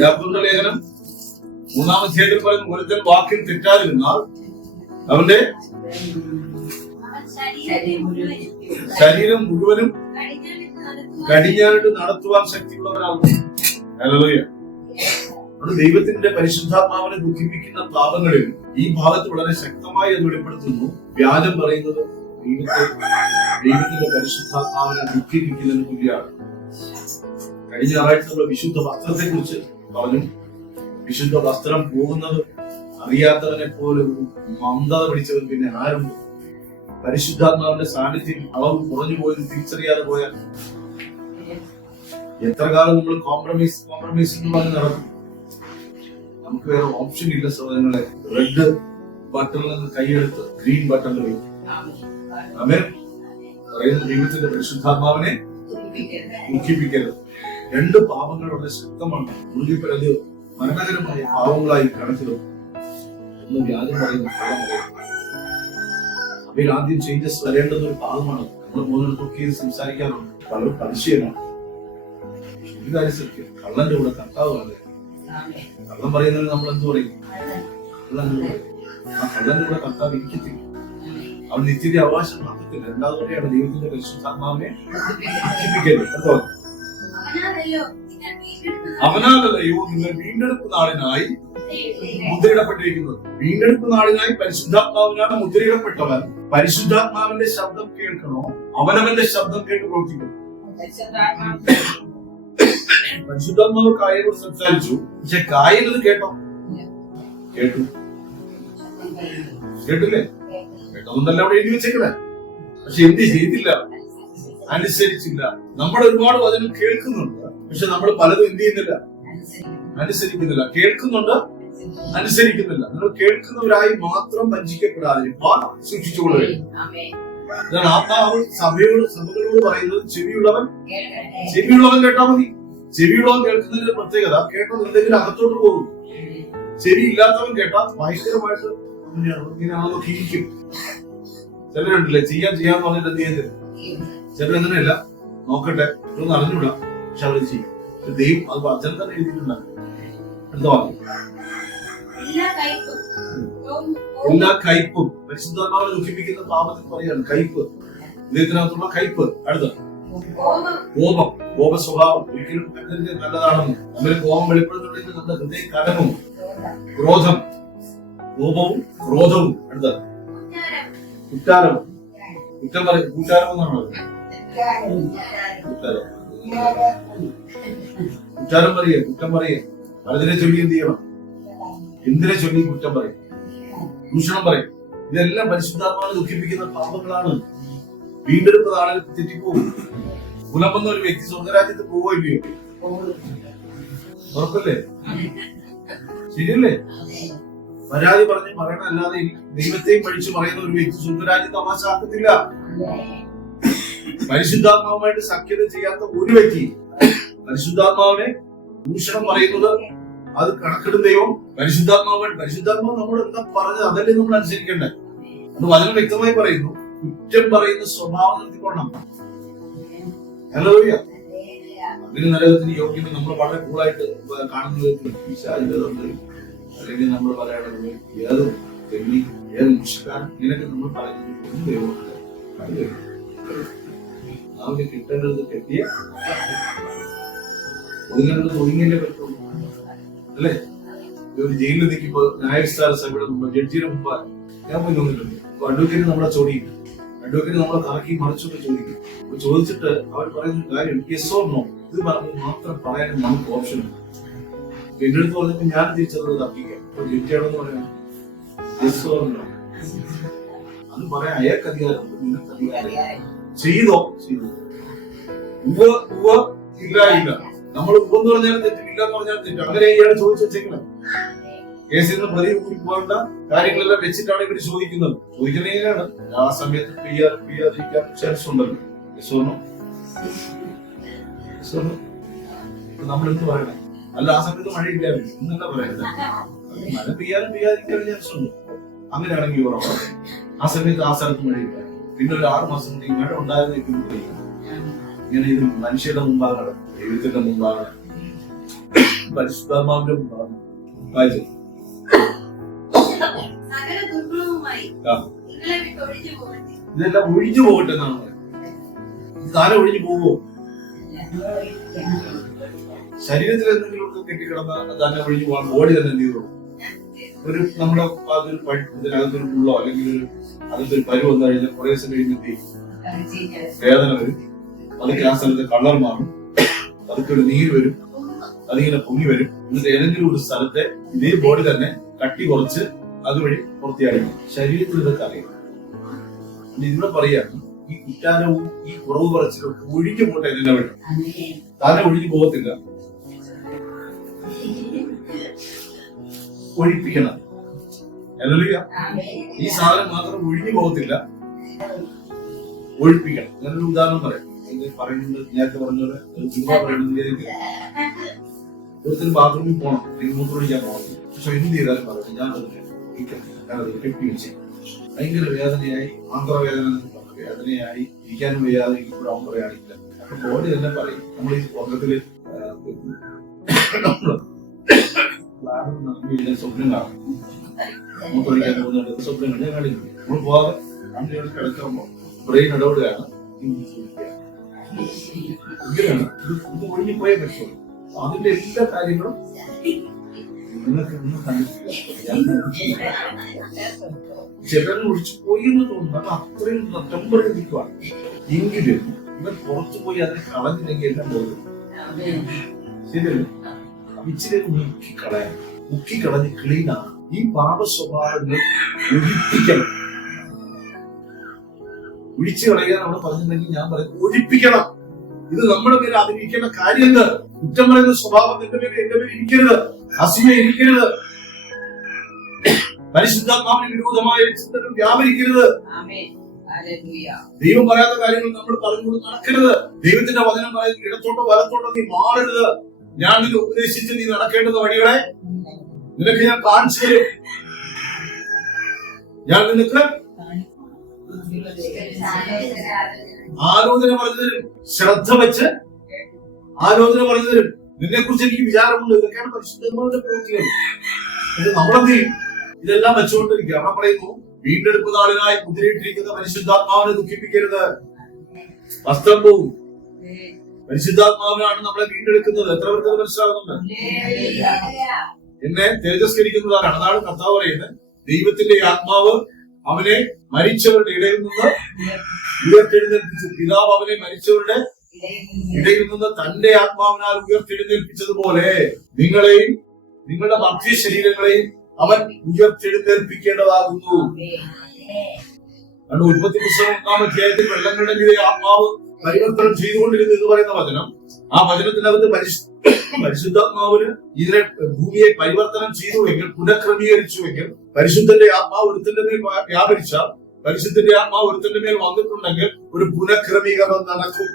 യാക്കോബിന്റെ ലേഖനം 3-ാം അധ്യായത്തിൽ പറയുന്നു, ഒരുത്തൻ വാക്കിൽ തെറ്റാതിരുന്നാൽ അവന്റെ ശരീരം മുഴുവനും കടിഞ്ഞാണിട്ട് നടത്തുവാൻ ശക്തിയുള്ളവരാകും. ഹല്ലേലൂയ. ദൈവത്തിന്റെ പരിശുദ്ധാത്മാവിനെ ദുഃഖിപ്പിക്കുന്ന പാപങ്ങളിൽ ഈ ഭാഗത്ത് വളരെ ശക്തമായി അത് വെളിപ്പെടുത്തുന്നു. വ്യാജം പറയുന്നത് ദൈവത്തിന്റെ പരിശുദ്ധാത്മാവിനെ ദുഃഖിപ്പിക്കുന്നതിന് തുല്യമാണ്. കഴിഞ്ഞ ഞായറാഴ്ച നമ്മൾ വിശുദ്ധ വസ്ത്രത്തെ കുറിച്ച് പറഞ്ഞു. വിശുദ്ധ വസ്ത്രം പോകുന്നത് അറിയാത്തവനെ പോലെ ഒരു മന്ദത പിടിച്ചവൻ പിന്നെ ആരുണ്ട്? പരിശുദ്ധാത്മാവിന്റെ സാന്നിധ്യം അളവ് കുറഞ്ഞു പോയത് തിരിച്ചറിയാതെ പോയാൽ എത്ര കാലം നമ്മൾ കോംപ്രമൈസ് എന്ന് പറഞ്ഞ് നടക്കും? നമുക്ക് വേറെ ഓപ്ഷൻ ഇല്ല സഹോദരങ്ങളെ. റെഡ് ബട്ടണിൽ നിന്ന് കൈയെടുത്ത് ഗ്രീൻ ബട്ടണിൽ വയ്ക്കും. ആമേൻ. പറയുന്ന ദൈവത്തിന്റെ പരിശുദ്ധാത്മാവിനെ ദുഃഖിപ്പിക്കരുത്. രണ്ട് പാപങ്ങൾ വളരെ ശക്തമാണ്. മുഴുകിപ്പത് മരണകരമായ പാവങ്ങളായി കണക്കിടും എന്ന് വ്യാജം പറയുന്നു. അവയിൽ ആദ്യം ചേഞ്ചസ് വരേണ്ടുന്ന ഒരു ഭാഗമാണ്. നമ്മൾ മൂന്നിടത്തൊക്കെ ഇത് സംസാരിക്കാറുണ്ട്. പലരും പരിശീലനം ഒരു കാര്യം സത്യം, കള്ളന്റെ കൂടെ കർത്താവാണ്. കള്ളം പറയുന്നതിന് നമ്മൾ എന്ത് പറയും? ആ കള്ളന്റെ കൂടെ കർത്താവ് ഇരിക്കത്തില്ല. അവൻ നിത്യത അവകാശം നടത്തില്ല. രണ്ടാമത് വരെയാണ് ദൈവത്തിന്റെ പരിശുദ്ധാത്മാവിനെ ദുഃഖിപ്പിക്കരുത്. അവനാലല്ലയോ നിങ്ങൾ വീണ്ടെടുപ്പ് നാളിനായി മുദ്രയിടപ്പെട്ടിരിക്കുന്നത്. വീണ്ടെടുപ്പ് നാളിനായി പരിശുദ്ധാത്മാവിനാണ് മുദ്രയിടപ്പെട്ടവൻ. പരിശുദ്ധാത്മാവിന്റെ ശബ്ദം കേൾക്കണോ? അവനവന്റെ ശബ്ദം കേട്ട് പ്രവർത്തിക്കണം. പരിശുദ്ധാത്മാവ് കായനോട് സംസാരിച്ചു. പക്ഷെ കായനത് കേട്ടോ? കേട്ടില്ലേ? കേട്ടതൊന്നല്ല അവിടെ എഴുതി വെച്ചേക്കണേ. പക്ഷെ എന്ത് ചെയ്തില്ല? അനുസരിച്ചില്ല. നമ്മൾ ഒരുപാട് വചനം കേൾക്കുന്നുണ്ട്, പക്ഷെ നമ്മൾ പലതും എന്ത് ചെയ്യുന്നില്ല? അനുസരിക്കുന്നില്ല. കേൾക്കുന്നുണ്ട്, അനുസരിക്കുന്നില്ല. നിങ്ങൾ കേൾക്കുന്നവരായി മാത്രം വഞ്ചിക്കപ്പെടാതിരിക്കാൻ സൂക്ഷിച്ചുകൊള്ളുക. ഇതാണ് ആത്മാവ് സഭകളോട് പറയുന്നത്. ചെവിയുള്ളവൻ കേട്ടാ മതി. ചെവിയുള്ളവൻ കേൾക്കുന്നതിന്റെ പ്രത്യേകത, കേട്ടത് എന്തെങ്കിലും അകത്തോട്ട് പോകും. ചെവി ഇല്ലാത്തവൻ കേട്ടാൽ ഭയങ്കരമായിട്ട് ഇങ്ങനെയാണല്ലോ ഹിരിക്കും. ചിലരുണ്ടല്ലേ ചെയ്യാന്ന് പറഞ്ഞിട്ട് എന്ത് ചെയ്യത്തില്ല. ചിലരങ്ങനെയല്ല, നോക്കട്ടെ ഇതൊന്നും അറിഞ്ഞൂടാ, പക്ഷെ അവര് ചെയ്യും. ദൈവം അത് വചനം തന്നെ എഴുതിയിട്ടുണ്ടാകും. എന്താ എല്ലാ കയ്പും പരിശുദ്ധാത്മാവിനെ ദുഃഖിപ്പിക്കുന്ന പാപത്തിൽ പറയാണ്. കയ്പ്, ഹൃദയത്തിനകത്തുള്ള കയ്പ്. അടുത്ത കോപ സ്വഭാവം ഒരിക്കലും നല്ലതാണെന്ന്. നമ്മൾ കോപം വെളിപ്പെടുത്തുണ്ടെങ്കിൽ നമ്മുടെ ഹൃദയം കലങ്ങും. കോപവും ക്രോധവും. അടുത്ത കുറ്റാരവും. കുറ്റം പറയും. കൂട്ടാരം എന്നാണ് കുറ്റാരം പറയേ, കുറ്റം പറയേ. പലതിനെ ചൊല്ലി എന്ത് ചെയ്യണം? എന്തിനെ ചൊല്ലി കുറ്റം പറയും, ദൂഷണം പറയും. ഇതെല്ലാം പരിശുദ്ധാത്മാവിനെ ദുഃഖിപ്പിക്കുന്ന പാപങ്ങളാണ്. വീണ്ടെടുപ്പ് നാളിൽ തെറ്റിപ്പോകും. പുലമ്പെന്ന ഒരു വ്യക്തി സ്വർഗരാജ്യത്ത് പോവോ ഇല്ലയോ? ഉറപ്പല്ലേ? ശരിയല്ലേ? പരാതി പറഞ്ഞ് പറയണല്ലാതെ ദൈവത്തെയും പഠിച്ചു പറയുന്ന ഒരു വ്യക്തി സ്വർഗരാജ്യം തമാശാക്കത്തില്ല. പരിശുദ്ധാത്മാവുമായിട്ട് സഖ്യത ചെയ്യാത്ത ഒരു വ്യക്തി പരിശുദ്ധാത്മാവിനെ ദൂഷണം പറയുന്നത് അത് കണക്കിടും ദൈവം. പരിശുദ്ധാത്മാവ് നമ്മൾ എന്താ പറഞ്ഞത് അതല്ലേ നമ്മൾ അനുസരിക്കേണ്ടത്. അത് വചനം വ്യക്തമായി പറയുന്നു. കുറ്റം പറയുന്ന സ്വഭാവം നിർത്തിക്കൊള്ളണം. ഹല്ലേലൂയ. അതിന് നരകത്തിന് യോഗ്യം നമ്മൾ വളരെ കൂളായിട്ട് കാണുന്ന വിധത്തിൽ അല്ലെങ്കിൽ നമ്മൾ പറയണത് ഏതും തെന്നി ഏത് നിമിഷക്കാരൻ ഇങ്ങനെയൊക്കെ നമ്മൾ പറയുന്നത് ദൈവമുണ്ട്. അവന് കിട്ടേണ്ടത് കെട്ടിയ ഒതുങ്ങേണ്ടത് ഒതുങ്ങിയല്ലേ പറ്റുള്ളൂ അല്ലേ? ഒരു ജയിലിൽ നിൽക്കുമ്പോ ന്യായസ്ഥാന സഭയുടെ മുമ്പ് ജഡ്ജിയുടെ മുമ്പ് ഞാൻ പോയി നോക്കിയിട്ടുണ്ട്. അപ്പൊ അഡ്വക്കേറ്റ് നമ്മളെ ചോദിക്കും, അഡ്വക്കേറ്റ് നമ്മളെ കറക്കി മറിച്ചൊക്കെ ചോദിക്കും. അപ്പൊ ചോദിച്ചിട്ട് അവർ പറയുന്ന കാര്യം യെസ് ഓർ നോ, ഇത് മാത്രം പറയാൻ നമുക്ക് ഓപ്ഷൻ ഉണ്ട്. എന്റെ അടുത്ത് പറഞ്ഞപ്പോ ഞാൻ തിരിച്ചത് തർക്കിക്കാം. അപ്പൊ ജഡ്ജിയാണെന്ന് പറയാം യെസ് ഓർ നോ, അത് പറയാൻ അയാൾക്ക് അധികാരമുണ്ട്, നിങ്ങൾക്ക് അധികാരം. ചെയ്തോ ചെയ്തു, ഇല്ല ഇല്ല. നമ്മൾ ഉവെന്ന് പറഞ്ഞാലും തെറ്റ്, ഇല്ല എന്ന് പറഞ്ഞാലും തെറ്റ്. അങ്ങനെ ഇയാൾ ചോദിച്ചു വെച്ചേക്കണം. കേസിൽ നിന്ന് പ്രതി പോകേണ്ട കാര്യങ്ങളെല്ലാം വെച്ചിട്ടാണ് ഇവര് ചോദിക്കുന്നത്. ചോദിക്കുന്നതിനാണ് ആ സമയത്ത് ചെയ്യാതിരിക്കാൻ ചാൻസ് ഉണ്ടല്ലോ. നമ്മളെന്ത് പറയണം? അല്ല, ആ സമയത്ത് മഴയില്ലായിരുന്നു എന്നല്ല പറയുന്നത്. മഴ പെയ്യാതിരിക്കാൻ ചാൻസ് ഉണ്ട്. അങ്ങനെയാണെങ്കിൽ ഉറപ്പാണ് ആ സമയത്ത് ആ സ്ഥലത്ത് മഴയില്ല. പിന്നെ ഒരു 6 മാസം കൊണ്ട് ഈ മഴ ഉണ്ടായിരുന്നെങ്കിൽ ഇങ്ങനെ ഇത് മനുഷ്യരുടെ മുമ്പാകണം, ദൈവത്തിന്റെ മുമ്പാകണം, പരിശുദ്ധാത്മാവിന്റെ മുമ്പാകണം. വായിച്ചു ഇതെല്ലാം ഒഴിഞ്ഞു പോകട്ടെ എന്നാണ് പറയുന്നത്. താരം ഒഴിഞ്ഞു പോവോ? ശരീരത്തിൽ എന്തെങ്കിലും കെട്ടിക്കിടന്ന തന്നെ ഒഴിഞ്ഞു പോകാൻ ബോഡി തന്നെ എന്ത് ചെയ്തോ? ഒരു നമ്മുടെ ഇതിനകത്തൊരു ഉള്ളോ അല്ലെങ്കിൽ അതിന്റെ പരു വന്നു കഴിഞ്ഞാൽ കുറെ ദിവസം കഴിഞ്ഞെത്തി വേദന വരും. അതൊക്കെ ആ സ്ഥലത്ത് കളർ മാറും, അതൊക്കെ ഒരു നീര് വരും, അതിങ്ങനെ പൊങ്ങി വരും. എന്നിട്ട് ഏതെങ്കിലും ഒരു സ്ഥലത്തെ ഇതേ ബോഡി തന്നെ കട്ടി കുറച്ച് അതുവഴി പൂർത്തിയായിരിക്കും. ശരീരത്തിൽ ഇതൊക്കെ അറിയാം. ഇതിവിടെ പറയാണ്, ഈ കുറ്റാരവും ഈ കുറവ് പറച്ചിലും ഒഴിഞ്ഞു പോട്ടെ. ഇതിന്റെ വഴി താനെ ഒഴിഞ്ഞു പോകത്തില്ല, ഒഴിപ്പിക്കണം. ഈ സാധനം മാത്രം ഒഴിഞ്ഞു പോകത്തില്ല, ഒഴിപ്പിക്കണം. ഞാനൊരു ഉദാഹരണം പറയാം. പറയുന്നത് നേരത്തെ പറഞ്ഞ പറയുന്നത് ഒരുത്തിന് ബാത്റൂമിൽ പോകണം, അല്ലെങ്കിൽ മൂത്രമൊഴിക്കാൻ പോകണം. പക്ഷെ എന്ത് ചെയ്താലും പറഞ്ഞു ഞാനത് ചെയ്യും. ഭയങ്കര വേദനയായി, ആന്ധ്രവേദന വേദനയായി, ഇരിക്കാനും വയ്യാതെ ഇപ്പോഴും അവൻ പറയാനില്ല. അപ്പൊ ബോഡി തന്നെ പറയും. നമ്മൾ ഈ സ്വർഗത്തില് സ്വപ്നം കാണും, മൂത്രമൊഴിക്കാൻ പോകുന്നുണ്ട്, സ്വപ്നം കണ്ട് കാണിക്കുന്നു. നമ്മൾ പോകാതെ അമ്മയോട് കിടക്കുമ്പോ ബ്രെയിൻ ഇടപെടുകയാണ്, ഇങ്ങനെയാണ് ഇത് ഒഴിഞ്ഞു പോയേ പറ്റുള്ളൂ. അതിന്റെ എല്ലാ കാര്യങ്ങളും നിങ്ങൾക്ക് ഒന്നും കണ്ടിട്ടില്ല. ചിലർ ഒഴിച്ചു പോയി എന്ന് തോന്നുന്നു. അത് അത്രയും ടെമ്പററി നിൽക്കുവാണ്. എങ്കിലും ഇവൻ പുറത്തു പോയി അതിനെ കളഞ്ഞില്ലെങ്കിൽ എല്ലാം പോകും. ശരിയല്ലേ? ഇച്ചിരി മുക്കിക്കളയാൻ, മുക്കിക്കളഞ്ഞ് ക്ലീനാണ്. ഈ പാപ സ്വഭാവങ്ങൾ ഒഴിപ്പിക്കണം. ഒഴിച്ചു കളയാൻ അവിടെ പറഞ്ഞിട്ടുണ്ടെങ്കിൽ ഞാൻ പറയുന്നത് ഒഴിപ്പിക്കണം. ഇത് നമ്മുടെ പേര് അതിരിക്കേണ്ട കാര്യമുണ്ട്. കുറ്റം പറയുന്ന സ്വഭാവം നിന്റെ പേര് എന്റെ പേര് ഇരിക്കരുത്, അസൂയ ഇരിക്കരുത്, പരിശുദ്ധാത്മാവിന് വിരോധമായ ചിന്തകൾ വ്യാപരിക്കരുത്. ദൈവം പറയാത്ത കാര്യങ്ങൾ നമ്മൾ പറഞ്ഞുകൊണ്ട് നടക്കരുത്. ദൈവത്തിന്റെ വചനം പറയുന്നത് ഇടത്തോട്ടോ വലത്തോട്ടോ നീ മാറരുത്. ഞാൻ നിന്നെ ഉപദേശിച്ച് നീ നടക്കേണ്ടുന്ന വഴികളെ നിനക്ക് ഞാൻ കാണിച്ചു തരും. ഞാൻ നിനക്ക് ആലോചന പറഞ്ഞു തരും. ശ്രദ്ധ വെച്ച് ആലോചന പറഞ്ഞു തരും. നിന്നെ കുറിച്ച് എനിക്ക് വിചാരമുണ്ട്. ഇതൊക്കെയാണ് പരിശുദ്ധന്മാരുടെ പ്രവൃത്തികൾ. ഇത് നമ്മളെന്ത് ചെയ്യും? ഇതെല്ലാം വെച്ചുകൊണ്ടിരിക്കുക. അവിടെ പറയുന്നു, വീണ്ടെടുപ്പ് നാളിനായി മുദ്രയിട്ടിരിക്കുന്ന പരിശുദ്ധാത്മാവിനെ ദുഃഖിപ്പിക്കരുത്. വസ്ത്രം പോകും. പരിശുദ്ധാത്മാവിനാണ് നമ്മളെ വീണ്ടെടുക്കുന്നത്. എത്ര പേർക്ക് അത് മനസ്സിലാകുന്നുണ്ട്? എന്നെ തേജസ്കരിക്കുന്നതാണ്. അതാണ് കർത്താവ് പറയുന്നത്. ദൈവത്തിന്റെ ആത്മാവ് അവനെ മരിച്ചവരുടെ ഇടയിൽ നിന്ന് ഉയർത്തെഴുന്നേൽപ്പിച്ചു. പിതാവ് അവനെ മരിച്ചവരുടെ ഇടയിൽ നിന്ന് തന്റെ ആത്മാവിനാൽ ഉയർത്തെഴുന്നേൽപ്പിച്ചതുപോലെ നിങ്ങളെയും നിങ്ങളുടെ മധ്യ ശരീരങ്ങളെയും അവൻ ഉയർത്തെഴുന്നേൽപ്പിക്കേണ്ടതാകുന്നു. കാരണം ഉൽപ്പത്തി പുസ്തകം 1-ാം അധ്യായത്തിൽ വെള്ളങ്ങളുടെ മീതെ ആത്മാവ് പരിവർത്തനം ചെയ്തുകൊണ്ടിരുന്നു എന്ന് പറയുന്ന വചനം, ആ വചനത്തിനകത്ത് പരിശുദ്ധാത്മാവിന് ഇതിനെ ഭൂമിയെ പരിവർത്തനം ചെയ്തുവെങ്കിൽ, പുനഃക്രമീകരിച്ചുവെങ്കിൽ, പരിശുദ്ധന്റെ ആത്മാവ് ഒരുത്തിന്റെ മേൽ വ്യാപരിച്ച, പരിശുദ്ധന്റെ ആത്മാവ് ഒരുത്തിന്റെ മേൽ വന്നിട്ടുണ്ടെങ്കിൽ ഒരു പുനഃക്രമീകരണം നടക്കും.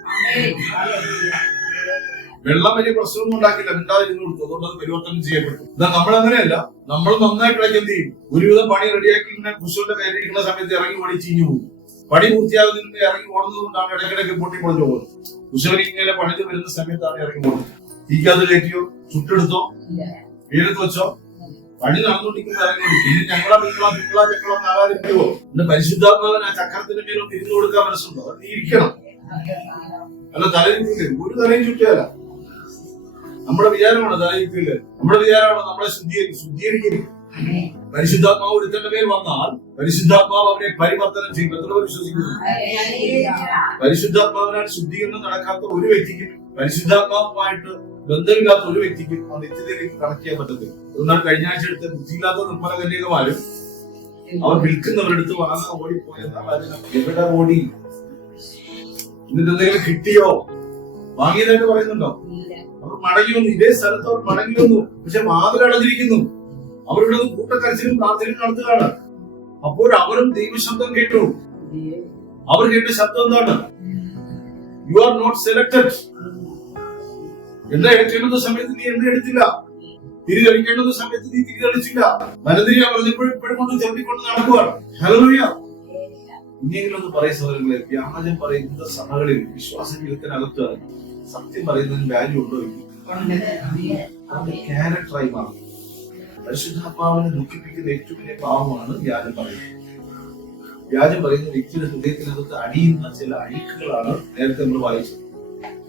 വെള്ളം വലിയ പ്രശ്നമൊന്നും ഉണ്ടാക്കില്ല, മിണ്ടാതിരുന്നു കൊടുത്തു. അതുകൊണ്ട് അത് പരിവർത്തനം ചെയ്യപ്പെട്ടു. എന്നാൽ നമ്മളങ്ങനെയല്ല. നമ്മൾ നന്നായിട്ട് എന്ത് ചെയ്യും? ഒരുവിധം പണി റെഡിയാക്കി ഇങ്ങനെ കുശുവിന്റെ കയറിയിരിക്കുന്ന സമയത്ത് ഇറങ്ങി ഓടി ചീഞ്ഞു പോകും. പണി പൂർത്തിയാകുന്നതിന് ഇറങ്ങി ഓടുന്നത് കൊണ്ടാണ് ഇടയ്ക്കിടയ്ക്ക് പൊട്ടി പൊളിഞ്ഞു പോകുന്നത്. കുശവന് ഇങ്ങനെ പണിത് വരുന്ന സമയത്താണ് ഇറങ്ങി പോകുന്നത്. തീക്കകത്ത് കയറ്റിയോ, ചുട്ടെടുത്തോ, വെയിലത്ത് വെച്ചോ, പണി നടന്നുകൊണ്ടിരിക്കുന്ന ഇറങ്ങി പിന്നെ ഞങ്ങളെ ആകാതിരിക്കുവോ? ഇന്ന് പരിശുദ്ധാത്മാവൻ ആ ചക്രത്തിന്റെ മേലും തിരിഞ്ഞു കൊടുക്കാൻ മനസ്സുണ്ടോ? അത് നീ ഇരിക്കണം. അല്ല തലയിൽ ചുറ്റില്ല, ഒരു തലയും ചുറ്റിയല്ല. നമ്മുടെ വിചാരമാണ് തലയിൽ ചുറ്റില്ല, നമ്മുടെ വിചാരമാണ് നമ്മളെ ശുദ്ധീകരിക്കും. പരിശുദ്ധാത്മാവ് ഒരുത്തന്റെ മേൽ വന്നാൽ പരിശുദ്ധാത്മാവ് അവനെ പരിവർത്തനം ചെയ്യും. എത്രവർ വിശ്വസിക്കുന്നു? പരിശുദ്ധാത്മാവിനാൽ ശുദ്ധീകരണം നടക്കാത്ത ഒരു വ്യക്തിക്കും, പരിശുദ്ധാത്മാവുമായിട്ട് ബന്ധമില്ലാത്ത ഒരു വ്യക്തിക്കും ആ നിത്യതയിലേക്ക് കണക്ട് ചെയ്യാൻ പറ്റത്തില്ല. അതുകൊണ്ടാണ് കഴിഞ്ഞ ആഴ്ച എടുത്ത ബുദ്ധിയില്ലാത്ത നിർമ്മല കന്യകമാരും അവർ വിൽക്കുന്നവരെടുത്ത് വാങ്ങാൻ ഓടിപ്പോയെന്നാണ്. എവിടെ ഓടി? എന്നിട്ട് എന്തെങ്കിലും കിട്ടിയോ? വാങ്ങിയതായിട്ട് പറയുന്നുണ്ടോ? അവർ മടങ്ങി വന്നു. ഇതേ സ്ഥലത്ത് അവർ മടങ്ങി വന്നു. പക്ഷെ വാതിലടഞ്ഞിരിക്കുന്നു. അവരുടെ കൂട്ടക്കരച്ചിലും പ്രാർത്ഥനയും നടത്തുകയാണ്. അപ്പോൾ അവരും ദൈവശബ്ദം കേട്ടു. അവർ കേട്ട ശബ്ദം എന്താണ്? You are not selected. എണ്ണ എടുക്കേണ്ടുന്ന സമയത്ത് നീ എണ്ണ എടുത്തില്ല. തിരികഴിക്കേണ്ടുന്ന സമയത്ത് നീ തിരികഴിച്ചില്ല. മനതിരിയാ പറഞ്ഞപ്പോഴും ഇപ്പോഴും കൊണ്ട് ചെറുതിക്കൊണ്ട് നടക്കുവാണ്. ഹല്ലേലൂയ. ഇനിയെങ്കിലും ഒന്ന് പറയും സഹോദരങ്ങളെ, വ്യാജം പറയുന്ന സഭകളിൽ വിശ്വാസം ജീവിതത്തിനകത്ത് സത്യം പറയുന്നതിന് വാല്യൂ ഉണ്ടോ? ക്യാരക്ടറായി മാറും. പരിശുദ്ധാത്മാവിനെ ദുഃഖിപ്പിക്കുന്ന ഏറ്റവും വലിയ പാവമാണ് വ്യാജം പറയുന്നത്. വ്യാജം പറയുന്ന വ്യക്തിയുടെ ഹൃദയത്തിനകത്ത് അടിയുന്ന ചില അഴുക്കുകളാണ് നേരത്തെ നമ്മൾ വായിച്ചത്.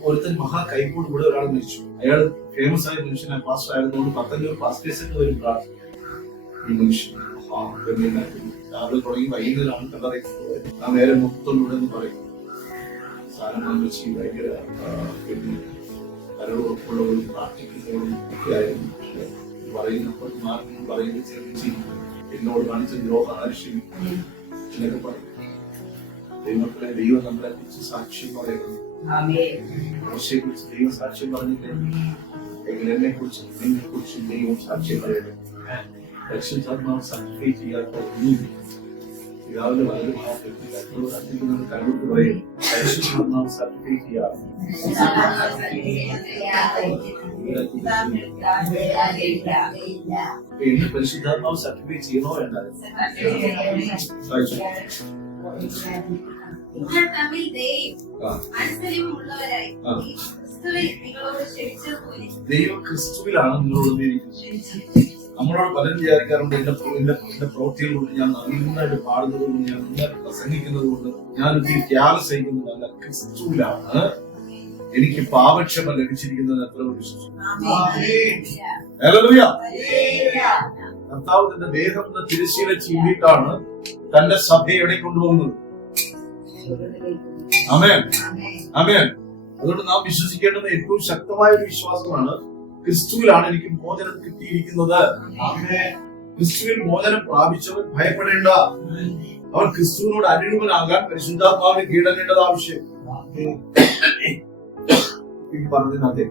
ഒരുത്തൻ മഹാ കൈപ്പോട് കൂടെ ഒരാൾ മരിച്ചു. അയാൾ ഫേമസ് ആയ മനുഷ്യനായ പാസ്റ്റർ ആയതുകൊണ്ട് 10 പാസ്റ്റേഴ്സിന് വരും പ്രാർത്ഥന. ഈ മനുഷ്യൻ രാവിലെ തുടങ്ങി വൈകുന്നേരമാണ് കണ്ടറിയുന്നത്. ആ നേരെ മൊത്തത്തിലൂടെ എന്ന് പറയും. സാധനം വെച്ച് ഭയങ്കര കരളുറപ്പുള്ളവരും പ്രാർത്ഥിക്കുന്നവരും ഒക്കെയായിരുന്നു. പറയുന്നത് ചെറിയ എന്നോട് കാണിച്ച ദ്രോഹം ആവശ്യം എന്നൊക്കെ പറയും. ദൈവത്തിലെ ദൈവം നമ്മളെ കുറിച്ച് സാക്ഷ്യം പറയുന്നത്. മോശയെ കുറിച്ച് ദൈവം സാക്ഷ്യം പറഞ്ഞില്ലേ? എങ്കിൽ എന്നെ കുറിച്ചും നിന്നെ കുറിച്ചും ദൈവം സാക്ഷ്യം പറയണം. പരിശുദ്ധാത്മാവ് സർട്ടിഫൈ ചെയ്യാത്ത ഒന്നും പിതാവിന്റെ വളരെ ഭാഗത്ത് കഴിവിട്ട് പറയും. പരിശുദ്ധാത്മാവ് സർട്ടിഫൈ ചെയ്യാറ് എന്നെ പരിശുദ്ധാത്മാവ് സർട്ടിഫൈ ചെയ്യണോ വേണ്ട? നിങ്ങൾ തമ്മിൽ അനുസരിമുള്ളവരായി ദൈവം ക്രിസ്തുവിലാണ് നിങ്ങളോട് നമ്മളോട് പലരും വിചാരിക്കാറുണ്ട് എന്റെ പ്രവൃത്തികൾ കൊണ്ട് ഞാൻ നന്നായിട്ട് പാടുന്നത് കൊണ്ട്, ഞാൻ നന്നായിട്ട് പ്രസംഗിക്കുന്നത് കൊണ്ട് ഞാൻ ഒത്തിരി ത്യാഗം സഹിക്കുന്നതല്ല. ക്രിസ്തുവിലാണ് എനിക്ക് പാപക്ഷമ ലഭിച്ചിരിക്കുന്നത്. എത്ര വിശ്വസിച്ചു? കർത്താവ് തന്റെ ദേഹം എന്ന തിരശ്ശീല ചീന്തിയിട്ടാണ് തന്റെ സഭയെ എവിടെ കൊണ്ടുപോകുന്നത്. ആമേൻ, ആമേൻ. അതുകൊണ്ട് നാം വിശ്വസിക്കേണ്ടുന്ന ഏറ്റവും ശക്തമായ ഒരു വിശ്വാസമാണ് ക്രിസ്തുവിലാണ് എനിക്ക് മോചനം കിട്ടിയിരിക്കുന്നത്. ക്രിസ്തുവിൽ മോചനം പ്രാപിച്ചവൻ ഭയപ്പെടേണ്ട. അവൻ ക്രിസ്തുവിനോട് അനുരൂപനാകാൻ പരിശുദ്ധാത്മാവിനെ കീഴടങ്ങേണ്ടത് ആവശ്യം. പറഞ്ഞതിനകത്തെ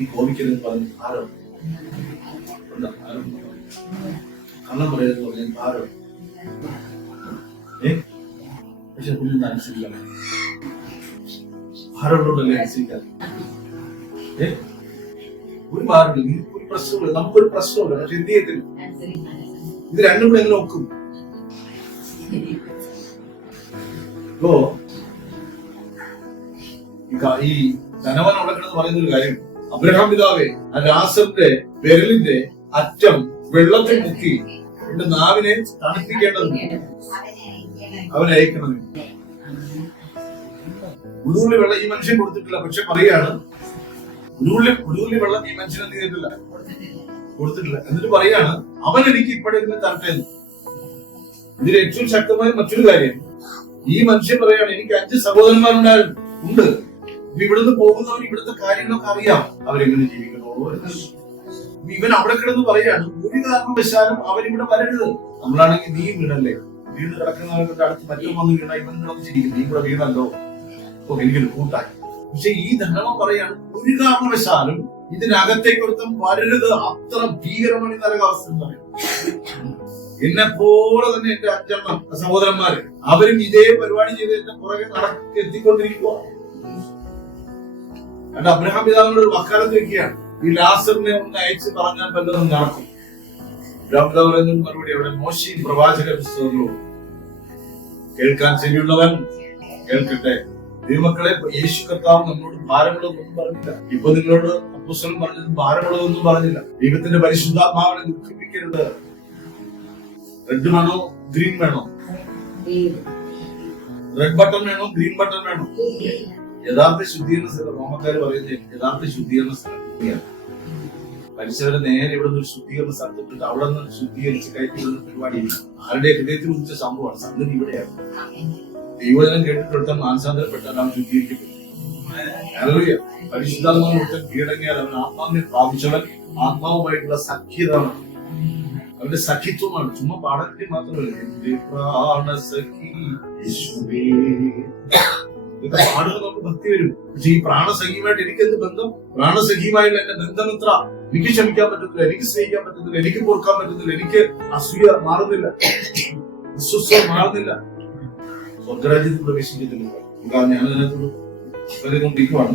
ഈ കോപിക്കലെന്ന് പറഞ്ഞ് ഭാരം, കള്ളം പറയലെന്ന് പറഞ്ഞ ഭാരം. പക്ഷെ കുഞ്ഞിന് അനുസരിക്കണം. ഭാരമുള്ളതല്ലേ അനുസരിക്കാൻ? ഒരു ഭാരമില്ല, ഒരു പ്രശ്നമില്ല, നമുക്കൊരു പ്രശ്നമില്ല. പക്ഷെ എന്ത് ചെയ്യത്തില്ല, ഇത് രണ്ടും കൂടെ എങ്ങനെ ഒക്കും? ഇപ്പോ ഈ ധനവൻ അവിടെ കിടന്ന് പറയുന്ന ഒരു കാര്യം, അബ്രഹാം പിതാവേ, ആ ലാസറിന്റെ വിരലിന്റെ അറ്റം വെള്ളത്തിൽ മുക്കി എന്റെ നാവിനെ തണുപ്പിക്കേണ്ടതുണ്ട്, അവനെ അയക്കണം. ഉടുതുള്ളി വെള്ളം ഈ മനുഷ്യൻ കൊടുത്തിട്ടില്ല. പക്ഷെ പറയാണ് ഉടുതുള്ളി വെള്ളം ഈ മനുഷ്യൻ എന്ത് ചെയ്തിട്ടില്ല, കൊടുത്തിട്ടില്ല. എന്നിട്ട് പറയാണ് അവൻ എനിക്ക് ഇപ്പോഴെങ്കിലും തരട്ടെ. ഇതിൽ ഏറ്റവും ശക്തമായ മറ്റൊരു കാര്യം, ഈ മനുഷ്യൻ പറയാണ് എനിക്ക് 5 സഹോദരന്മാരുണ്ടായിരുന്നു ഉണ്ട്. ഇവിടുന്ന് പോകുന്നവർ ഇവിടുത്തെ കാര്യങ്ങളൊക്കെ അറിയാം, അവരെങ്ങനെ ജീവിക്കണോ. ഇവൻ അവിടെ കിടന്ന് പറയാണ് ഒരു കാരണവശാലും അവരിവിടെ വരരുത്. നമ്മളാണെങ്കിൽ നീ വീണല്ലേ, വീണ് കിടക്കുന്നവരുടെ അടുത്ത് മറ്റും വന്ന് വീണ ഇവൻ കിടന്നിരിക്കും, നീ ഇവിടെ വീണല്ലോ, ഓ എനിക്കൊരു കൂട്ടായി. പക്ഷെ ഈ ധനവൻ പറയാണ് ഒരു കാരണവശാലും ഇതിനകത്തേക്ക് ഒരുത്തം വരരുത്. അത്ര ഭീകരമാണ് ഈ നരകാവസ്ഥ എന്ന് പറയും. എന്നെ പോലെ തന്നെ എന്റെ 5 സഹോദരന്മാര് അവരും ഇതേ പരിപാടി ചെയ്ത് എന്റെ പുറകെ എത്തിക്കൊണ്ടിരിക്കുക. എന്നിട്ട് അബ്രഹാം പിതാവിനോട് ഒരു വക്കാലത്ത് വെക്കുകയാണ്, ഈ ലാസറിനെ ഒന്ന് അയച്ച് പറഞ്ഞാൽ വല്ലതും നടക്കും. അബ്രഹാം പിതാവ് പറയുന്ന മറുപടി അവിടെ മോശയും പ്രവാചക പുസ്തകങ്ങളും കേൾക്കാൻ ചെവിയുള്ളവൻ കേൾക്കട്ടെ. ദൈവമക്കളെ, യേശു കർത്താവ് നമ്മളോട് ഭാരമുള്ളതൊന്നും പറഞ്ഞില്ല. ഇപ്പൊ നിങ്ങളോട് അപ്പോസ്തലൻ പറഞ്ഞത് ഭാരമുള്ളതൊന്നും പറഞ്ഞില്ല. ദൈവത്തിന്റെ പരിശുദ്ധാത്മാവിനെ ദുഃഖിപ്പിക്കരുത്. റെഡ് വേണോ ഗ്രീൻ വേണോ? റെഡ് ബട്ടൺ വേണോ ഗ്രീൻ ബട്ടൺ വേണോ? യഥാർത്ഥ ശുദ്ധീകരണ സ്ഥലം റോമക്കാര് പറയുന്നത് യഥാർത്ഥ ശുദ്ധീകരണ സ്ഥലം മനുഷ്യരുടെ നേരെ ഇവിടെ നിന്ന് ഒരു ശുദ്ധീകരണ സ്ഥലത്തിട്ട് അവിടെ നിന്ന് ശുദ്ധീകരിച്ച് കയറ്റി വിടുന്ന പരിപാടിയില്ല. ആരുടെ ഹൃദയത്തിൽ ഉദിച്ച സംഭവമാണ്. സംഗതി ഇവിടെയാണ്. ദൈവജനം കേട്ടിട്ടെടുത്താൽ മാനസാന്തരപ്പെട്ടാൽ അവൻ ശുദ്ധീകരിക്കപ്പെടും. പരിശുദ്ധാത്മാവിനെ കീഴടങ്ങിയാൽ അവൻ ആത്മാവിനെ പ്രാപിച്ചവൻ ആത്മാവുമായിട്ടുള്ള സഖ്യത, അവന്റെ സഖിത്വമാണ്. ചുമ്മാ പാടത്തിൽ മാത്രമല്ല. ഇതൊക്കെ പാടുമ്പോൾ നമുക്ക് ഭക്തി വരും. പക്ഷെ ഈ പ്രാണസഖിയുമായിട്ട് എനിക്കെന്ത് ബന്ധം? പ്രാണസഖിയുമായുള്ള എന്റെ ബന്ധം എത്ര? എനിക്ക് ക്ഷമിക്കാൻ പറ്റുന്നില്ല, എനിക്ക് സ്നേഹിക്കാൻ പറ്റുന്നില്ല, എനിക്ക് പൊറുക്കാൻ പറ്റുന്നില്ല, എനിക്ക് അസൂയ മാറുന്നില്ല, അസ്വസ്ഥ മാറുന്നില്ല. സ്വർഗരാജ്യത്തിൽ പ്രവേശിക്കത്തില്ല. ഞാൻ അതിനകത്ത് കൊണ്ടിരിക്കുവാണ്.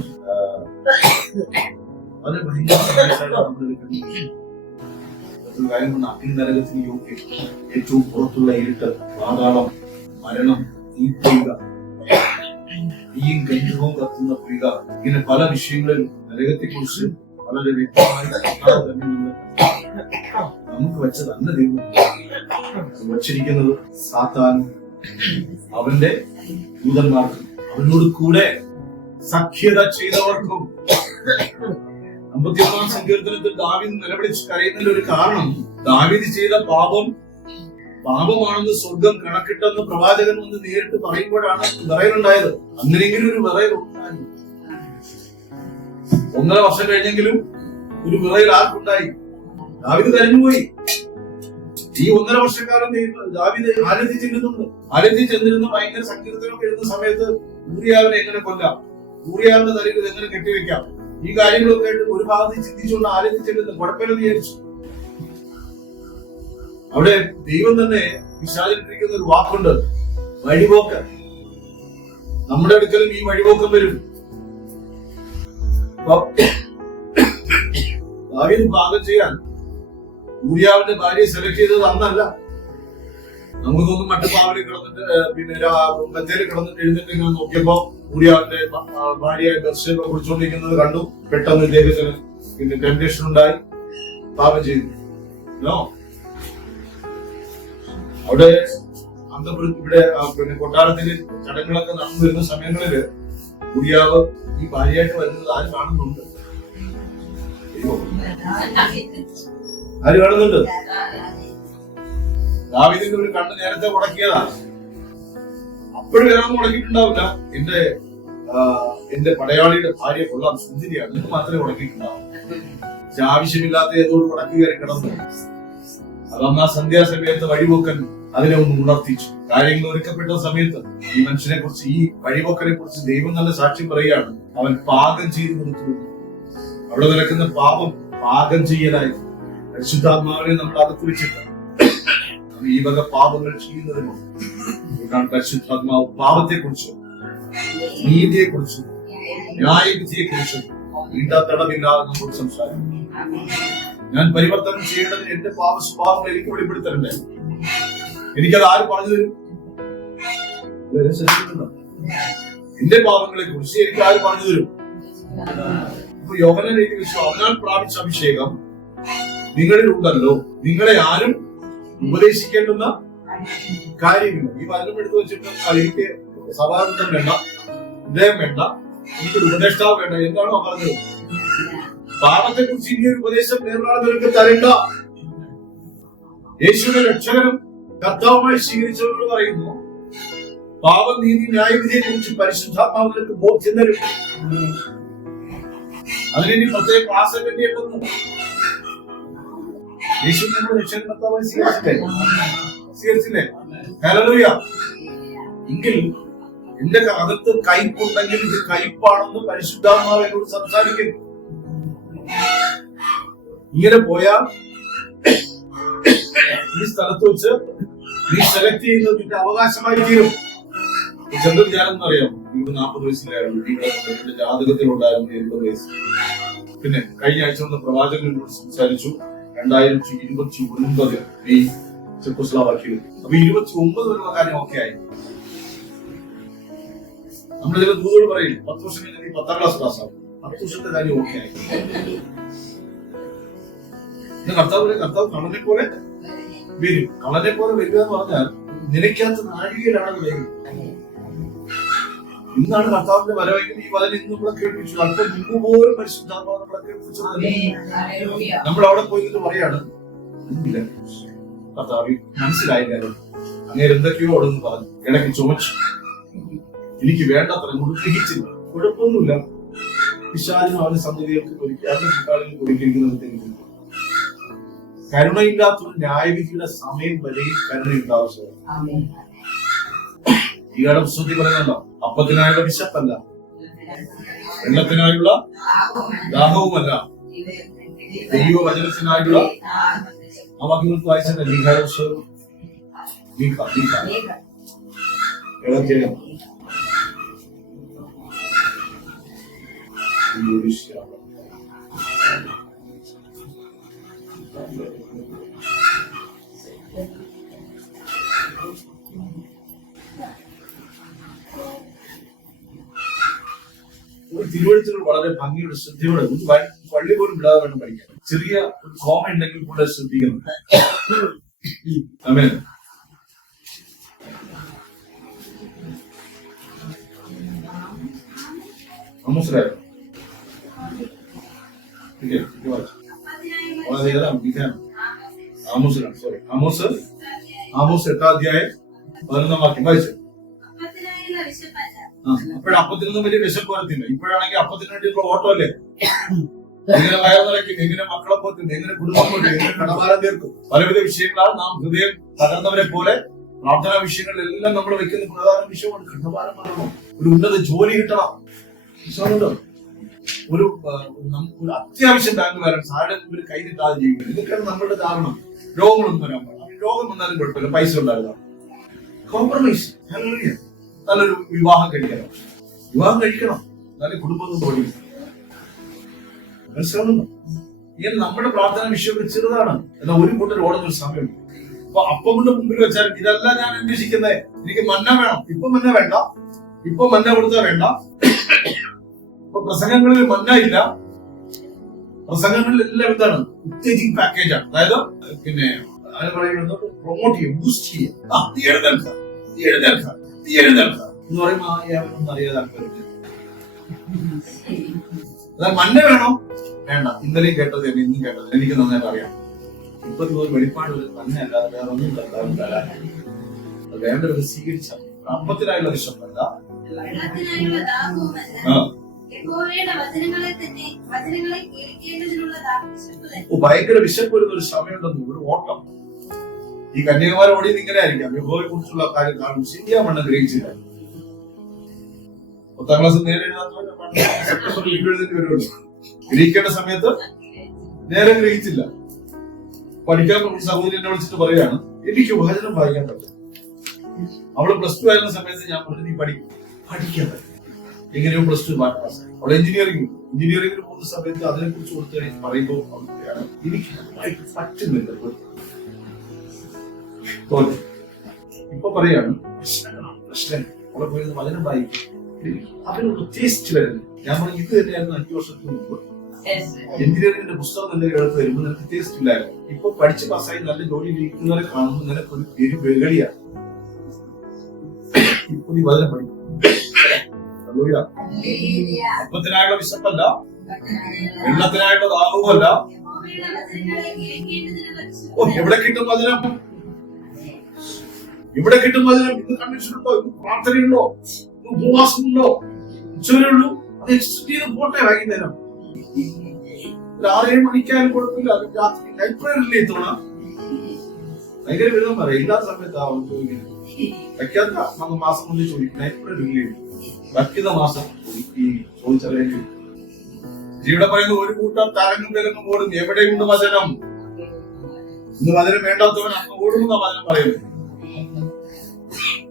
അത് ഭയങ്കര അഗ്നിനരകത്തിന് യോഗ്യം. ഏറ്റവും പുറത്തുള്ള ഇരുട്ട്, പാതാളം, മരണം, തീപ്പൊയ്ക, തീയും ഗന്ധവും കത്തുന്ന പൊയ്ക, ഇങ്ങനെ പല വിഷയങ്ങളിലും നരകത്തെ കുറിച്ച് വളരെ വ്യക്തമായി നമുക്ക് വെച്ചതല്ല ദൈവം. വച്ചിരിക്കുന്നത് സാത്താനും അവന്റെ ദൂതന്മാർക്കും അവനോട് കൂടെ സഖ്യത ചെയ്തവർക്കും. 51-ാം സങ്കീർത്തനത്തിൽ ദാവീദ് നിലവിളിച്ച് കരയുന്നതിന്റെ ഒരു കാരണം, ദാവീദ് ചെയ്ത പാപമാണെന്ന് സ്വർഗം കണക്കിട്ടെന്ന് പ്രവാചകൻ വന്ന് നേരിട്ട് പറയുമ്പോഴാണ് വിറയലുണ്ടായത്. അങ്ങനെയെങ്കിലും ഒരു വിറയൽ ഉണ്ടായി. 1.5 വർഷം കഴിഞ്ഞെങ്കിലും ഒരു വിറയൽ ആർക്കുണ്ടായി? ദാവീദ് കരഞ്ഞുപോയി. ഈ 1.5 വർഷക്കാലം ദാവീദ് ആലത്തി ചെല്ലുന്നുണ്ട്. ആലത്തി ചെന്നിരുന്ന് ഭയങ്കര സങ്കീർത്തനം എഴുതുന്ന സമയത്ത് ഊറിയാവിനെ എങ്ങനെ കൊല്ലാം, ഊറിയാവിന്റെ തലയിൽ എങ്ങനെ കെട്ടിവെക്കാം, ഈ കാര്യങ്ങളൊക്കെ ആയിട്ട് ഒരു ഭാഗത്ത് ചിന്തിച്ചുകൊണ്ട് ആലത്തി ചെല്ലുന്നു. കുഴപ്പമില്ലെന്ന് വിചാരിച്ചു. അവിടെ ദൈവം തന്നെ വിശാലിട്ടിരിക്കുന്ന ഒരു വാക്കുണ്ട്, വഴിപോക്ക്. നമ്മുടെ അടുക്കലും ഈ വഴിപോക്കം വരും. ദാവീദ് പാകം ചെയ്യാൻ ഊരിയാവിന്റെ ഭാര്യയെ സെലക്ട് ചെയ്തത് അന്നല്ല. നമുക്കൊന്നും മട്ടുപാവലിൽ കിടന്നിട്ട് പിന്നെ ബത്തേരി കിടന്നിട്ട് എഴുന്നിട്ട് ഇങ്ങനെ നോക്കിയപ്പോ ഊരിയാവിന്റെ ഭാര്യയെ ബത്ശേബ കുടിച്ചുകൊണ്ടിരിക്കുന്നത് കണ്ടു. പെട്ടെന്ന് ഇദ്ദേഹത്തിന് പിന്നെ ടെംപ്റ്റേഷൻ ഉണ്ടായി, പാപം ചെയ്തു. അവിടെ അന്തപുരത്ത് ഇവിടെ പിന്നെ കൊട്ടാരത്തില് ചടങ്ങുകളൊക്കെ നടന്നു വരുന്ന സമയങ്ങളില് ഊരിയാവ് ഈ ഭാര്യയായിട്ട് വരുന്നത് ആര് കാണുന്നുണ്ട്? ആര് കാണുന്നുണ്ട്? ദാവീദിന്റെ ഒരു കണ്ണ് നേരത്തെ മുടക്കിയതാ. അപ്പോഴും വേറെ മുടക്കിയിട്ടുണ്ടാവില്ല. എന്റെ പടയാളിയുടെ ഭാര്യ കൊള്ളാം, സുന്ദരിയാണ്, ഇത് മാത്രമേ മുടക്കിയിട്ടുണ്ടാവും. പക്ഷെ ആവശ്യമില്ലാത്ത ഏതോ ഒരു മുടക്കി കയറി കിടന്നു. അതൊന്നാ സന്ധ്യാസമയത്ത് വഴിപോക്കൻ അതിനെ ഒന്ന് ഉണർത്തിച്ചു. കാര്യങ്ങൾ ഒരുക്കപ്പെട്ട സമയത്ത് ഈ മനുഷ്യനെ കുറിച്ച്, ഈ വഴിപോക്കനെ കുറിച്ച് ദൈവം നല്ല സാക്ഷ്യം പറയുകയാണ്. അവൻ പാകം ചെയ്തു കൊടുത്തു. അവിടെ നടക്കുന്ന പാപം പാകം ചെയ്യലായി. പരിശുദ്ധാത്മാവിനെ നമ്മൾ അകത്ത് വെച്ചിട്ട് ഈ വക പാപങ്ങൾ ചെയ്യുന്നതിനോ പരിശുദ്ധാത്മാവ് പാപത്തെ കുറിച്ചും നീതിയെ കുറിച്ചും ന്യായവിധിയെ കുറിച്ചും ഇടതടവില്ലാതെ നമ്മോട് സംസാരിക്കും. ഞാൻ പരിവർത്തനം ചെയ്യേണ്ടതിന് എന്റെ പാപ സ്വഭാവങ്ങൾ എനിക്ക് വെളിപ്പെടുത്തണ്ടേ? എനിക്കത് ആര് പറഞ്ഞു തരും? എന്റെ പാപങ്ങളെ കുറിച്ച് എനിക്ക് ആര് പറഞ്ഞു തരും? ഇപ്പൊ യോഹന്നാൻ എഴുതി വെച്ചു, അവനാൽ പ്രാപിച്ച അഭിഷേകം നിങ്ങളിൽ ഉണ്ടല്ലോ, നിങ്ങളെ ആരും ഉപദേശിക്കേണ്ടുന്ന കാര്യമില്ല. ഈ വചനം എടുത്തു വെച്ചിട്ട് എനിക്ക് സഭാബന്ധം വേണ്ട, ഹൃദയം വേണ്ട, എനിക്കൊരു ഉപദേഷ്ടാവ് വേണ്ട. എന്താണോ പറഞ്ഞത്? പാപത്തെ കുറിച്ച് ഇനിയൊരു ഉപദേശം വേറൊരാൾ നിനക്ക് തരണ്ട. യേശുവിന്റെ രക്ഷകനും കർത്താവുമായി സ്വീകരിച്ചവരോട് പറയുന്നു, പാപം, നീതി, ന്യായവിധിയെ കുറിച്ച് പരിശുദ്ധാത്മാവ് നിനക്ക് ബോധ്യം തരും. അതിനി പ്രത്യേക ക്ലാസ് വേണ്ടിയിട്ടുണ്ടെന്ന് യേശു നമ്മുടെ രക്ഷകൻ കർത്താവായി സ്വീകരിച്ചില്ലേ? ഹല്ലേലൂയ. എങ്കിൽ എന്റെ അകത്ത് കയ്പുണ്ടെങ്കിൽ ഇത് കയ്പാണെന്ന് പരിശുദ്ധാത്മാവ് എന്നോട് സംസാരിക്കുന്നു. ഇങ്ങനെ പോയാൽ ഈ സ്ഥലത്ത് വെച്ച് നീ സെലക്ട് ചെയ്യുന്നത് നിന്റെ അവകാശമായി തീരും. ചെന്ത വിചാരം അറിയാം, ഇവിടെ 40 വയസ്സിലായിരുന്നു, ഇവിടെ ജാതകത്തിലുണ്ടായിരുന്നു 80 വയസ്സ്. പിന്നെ കഴിഞ്ഞ ആഴ്ച വന്ന പ്രവാചകനോട് സംസാരിച്ചു. 2029 മെയ് ചെക്കോസ്ലോവാക്യയിൽ. അപ്പൊ 29 വരെയുള്ള കാര്യം ഓക്കെ ആയി. നമ്മൾ ചില ദൂതോട് പറയും 10 വർഷം കഴിഞ്ഞാൽ നീ 10ാം ക്ലാസ് പാസ്സാവും. 10 വർഷത്തെ കാര്യം ഓക്കെ ആയി. കർത്താവ് കള്ളനെ പോലെ വരും. കള്ളനെ പോലെ വരിക എന്ന് പറഞ്ഞാൽ നിലയ്ക്കാത്ത നാഴികയിലാണ് വരും. ഇന്നാണ് കർത്താവിന്റെ വരവെങ്കിൽ ഈ വചനം ഇന്ന് നമ്മളെ കേൾപ്പിച്ചു. അല്പം മുമ്പ് പോലും പരിശുദ്ധാത്മാവ് നമ്മളെ കേൾപ്പിച്ചത്. നമ്മൾ അവിടെ പോയിട്ട് പറയാണ്, കർത്താവ് മനസ്സിലായില്ലായിരുന്നു, അങ്ങനെ എന്തൊക്കെയോ അവിടെ നിന്ന് പറഞ്ഞു, ഇടയ്ക്ക് ചുമച്ചു, എനിക്ക് വേണ്ടത്ര ഗ്രഹിച്ചില്ല. കുഴപ്പമൊന്നുമില്ല. പിശാചിനും അവന്റെ സന്തതികൾക്ക് ഒരുക്കിയിരിക്കുന്നത് കരുണയില്ലാത്തൊരു ന്യായവിധിയുടെ സമയം വരെയും കരുണയുണ്ടാവശ്യം. ഈ കാലം ശ്രുതി പറയുന്നുണ്ടോ, അപ്പത്തിനായുള്ള വിശപ്പല്ല, വെള്ളത്തിനായുള്ള ദാഹവുമല്ല, ദൈവവചനത്തിനായുള്ള ആ വാക്യങ്ങൾക്ക് വായിച്ചത് ലീഘാരോത്സവം തിരുവഴുത്തുകൾ വളരെ ഭംഗിയുടെ ശ്രദ്ധയോടെ പള്ളി പോലും വിടാതെ വേണം പഠിക്കാൻ. ചെറിയ ഒരു കോമ ഉണ്ടെങ്കിൽ കൂടെ ശ്രദ്ധിക്കണം. ആമേൻ. മനസ്സിലായോ? ആമോസ് 8ാം അധ്യായം 11ാം വാക്യം വായിച്ചു. അപ്പത്തിനൊന്നും വലിയ വിശപ്പ് വരത്തില്ല. ഇപ്പോഴാണെങ്കിൽ അപ്പത്തിന് വേണ്ടിയുള്ള ഓട്ടോ അല്ലേ. എങ്ങനെ വയർ നിറയ്ക്കും, എങ്ങനെ മക്കളെ പോറ്റും, എങ്ങനെ കുടുംബം പോറ്റും, എങ്ങനെ കടഭാരം തീർക്കും, പലവിധ വിഷയങ്ങളാണ്. നാം ഹൃദയം തകർന്നവരെ പോലെ പ്രാർത്ഥനാ വിഷയങ്ങളിലെല്ലാം നമ്മൾ വെക്കുന്ന പ്രധാന വിഷയമാണ് കടഭാരം മാറണം, ഒരു ഉന്നത ജോലി കിട്ടണം, ഒരു അത്യാവശ്യം ബാങ്ക് ബാലൻസ്, ആരുടെ മുമ്പിൽ കൈ കിട്ടാതെ ജീവിക്കണം. ഇതൊക്കെയാണ് നമ്മളുടെ ധാരണം. രോഗങ്ങളൊന്നും വരാൻ പാടില്ല. രോഗം വന്നാലും കുഴപ്പമില്ല, പൈസ ഉണ്ടായിരുന്ന കോംപ്രമൈസ്. നല്ലൊരു വിവാഹം കഴിക്കണം, നല്ല കുടുംബം തോന്നി. മനസ്സിലാവുന്നു? ഇങ്ങനെ നമ്മുടെ പ്രാർത്ഥന വിഷയമൊക്കെ ചെറുതാണ്. എന്നാൽ ഒരു കൂട്ടർ ഓടുന്നൊരു സമയമുണ്ട്. അപ്പൊ അപ്പം കൊണ്ട് മുമ്പിൽ വെച്ചാലും ഇതല്ല ഞാൻ അന്വേഷിക്കുന്നത്, എനിക്ക് മന്ന വേണം. ഇപ്പൊ മന്ന വേണ്ട, ഇപ്പൊ മന്ന കൊടുത്താൽ വേണ്ട. ഇപ്പൊ പ്രസംഗങ്ങളിൽ മന്ന ഇല്ല. പ്രസംഗങ്ങളിൽ എല്ലാം എന്താണ്, ഉത്തേജിങ് പാക്കേജാണ്. അതായത് പിന്നെ അത് പറയുന്നത് പ്രൊമോട്ട് ചെയ്യും, ബൂസ്റ്റ് ചെയ്യും. നീ എഴുന്നേൽക്കാം എന്ന് പറയുമ്പോ ഒന്നും അറിയാതെ ആൾക്കാരുണ്ട്. അതായത് മന്ന വേണോ വേണ്ട, ഇന്നലെയും കേട്ടത് ഇന്നും കേട്ടത് എനിക്ക് നന്നായിട്ട് അറിയാം. ഇപ്പൊ വെളിപ്പാട് ഒരു തന്നെ അല്ലാതെ വേറെ ഒന്നും തരാൻ വേണ്ട. ഒരു സ്വീകരിച്ച അമ്പത്തിനായുള്ള വിഷമല്ല, ഭയങ്കര വിശപ്പ് വരുന്ന ഒരു സമയമുണ്ടെന്ന്, ഒരു ഓട്ടം. ഈ കന്യാകുമാരി ഓടിയത് ഇങ്ങനെ ആയിരിക്കാം. യഹോവയെ കുറിച്ചുള്ള കാര്യം കാണും, ശരിയാവണ്ണം ഗ്രഹിച്ചില്ല. 10ാം ക്ലാസ് നേരെ സെപ്റ്റംബറിൽ എഴുതേണ്ടി വരുമല്ലോ. ഗ്രഹിക്കേണ്ട സമയത്ത് നേരെ ഗ്രഹിച്ചില്ല. പഠിക്കാൻ സഹോദരി എന്നെ വിളിച്ചിട്ട് പറയാണ്, എനിക്ക് വചനം വായിക്കാൻ പറ്റും. അവള് +2 ആയിരുന്ന സമയത്ത് ഞാൻ പറഞ്ഞു, നീ പഠിക്കാൻ പറ്റും. എങ്ങനെയോ +2 പാസ്. അവൾ എഞ്ചിനീയറിംഗിന് പോകുന്ന സമയത്ത് അതിനെ കുറിച്ച് കൊടുത്ത് പറയുമ്പോൾ എനിക്ക് പറ്റുന്നില്ല. ഇപ്പൊ പറയാണ് പ്രശ്നം. അവിടെ പോയിരുന്ന വചനം വായിക്കും, അതിനൊരു ടേസ്റ്റ് വരുന്നത്. ഞാൻ പറഞ്ഞു, ഇത് തന്നെയായിരുന്നു 5 വർഷത്തിന് മുമ്പ് എഞ്ചിനീയറിംഗിന്റെ പുസ്തകം തന്നെ എടുത്ത് വരുമ്പോൾ നിനക്ക് ടേസ്റ്റ് ഇല്ലായിരുന്നു. ഇപ്പൊ പഠിച്ച് പാസ്സായി നല്ല ജോലി ഇരിക്കുന്നവരെ കാണുമ്പോൾ നിനക്കൊരു വെകളിയാണ്. ഇപ്പൊ നീ വചനം പഠിക്കും. അപ്പത്തിനായുള്ള വിശപ്പല്ല, വെള്ളത്തിനായുള്ള ദാഹവുമല്ല. എവിടെ കിട്ടും വചനം? ഇവിടെ കിട്ടും വചനം. ഇന്ന് കൺവെൻഷനുണ്ടോ, ഇന്ന് പ്രാർത്ഥനയുണ്ടോ, ഇന്ന് ഉപവാസമുണ്ടോ, ഉച്ചവരെയുള്ളൂ. അത് എക്സ്റ്റെൻഡ് ചെയ്ത് പോട്ടെ. വൈകുന്നേരം 6-7 മണിക്കായാലും കുഴപ്പമില്ല. രാത്രി ലൈബ്രറിയിലെ എത്തണ ഭയങ്കര വിധം പറയാം. എല്ലാ സമയത്താവും ചോദിക്കുന്നത്. വയ്ക്കാത്ത നമ്മൾ മാസം കൊണ്ട് ചോദിക്കും, ലൈബ്രറിയില്ലേ വയ്ക്കുന്ന മാസം ഈ ചോദിച്ചറിയാൻ. ഇവിടെ പറയുന്ന ഒരു കൂട്ടം തരങ്ങും വിലങ്ങും ഓടും. എവിടെയുണ്ട് വചനം? ഇന്ന് വചനം വേണ്ടാത്തവൻ അന്ന് ഓടുന്ന വചനം പറയുന്നത്.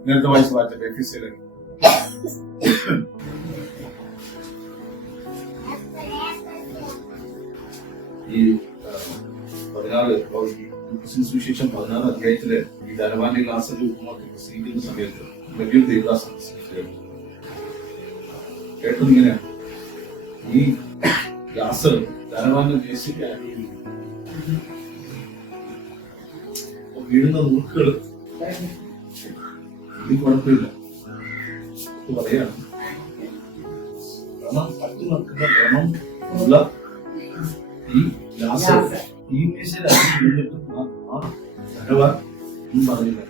നേരത്തെ വായിച്ച് മാറ്റം എഫീസിയയിലെ ഈ 16 അധ്യായത്തില് ഈ ധനവാന്റെ ക്ലാസ്സിൽ പ്രസംഗിക്കുന്ന സമയത്ത് വലിയൊരു ദേവദാസൻ കേട്ടത് ഇങ്ങനെയാണ്. ഈ ലാസർ ധനവാന്റെ മേശയ്ക്ക് ആരോഗ്യം വീഴുന്ന നുറുക്കുകൾ ഇത് കുഴപ്പമില്ല പറയാണ്. ഭ്രമം പറ്റി നിൽക്കുന്ന ഭ്രമം ഉള്ള ഈ ലാസർ ഈ മേശയിൽ വീണിട്ടും ആ ധനവാൻ ഒന്നും പറഞ്ഞില്ല.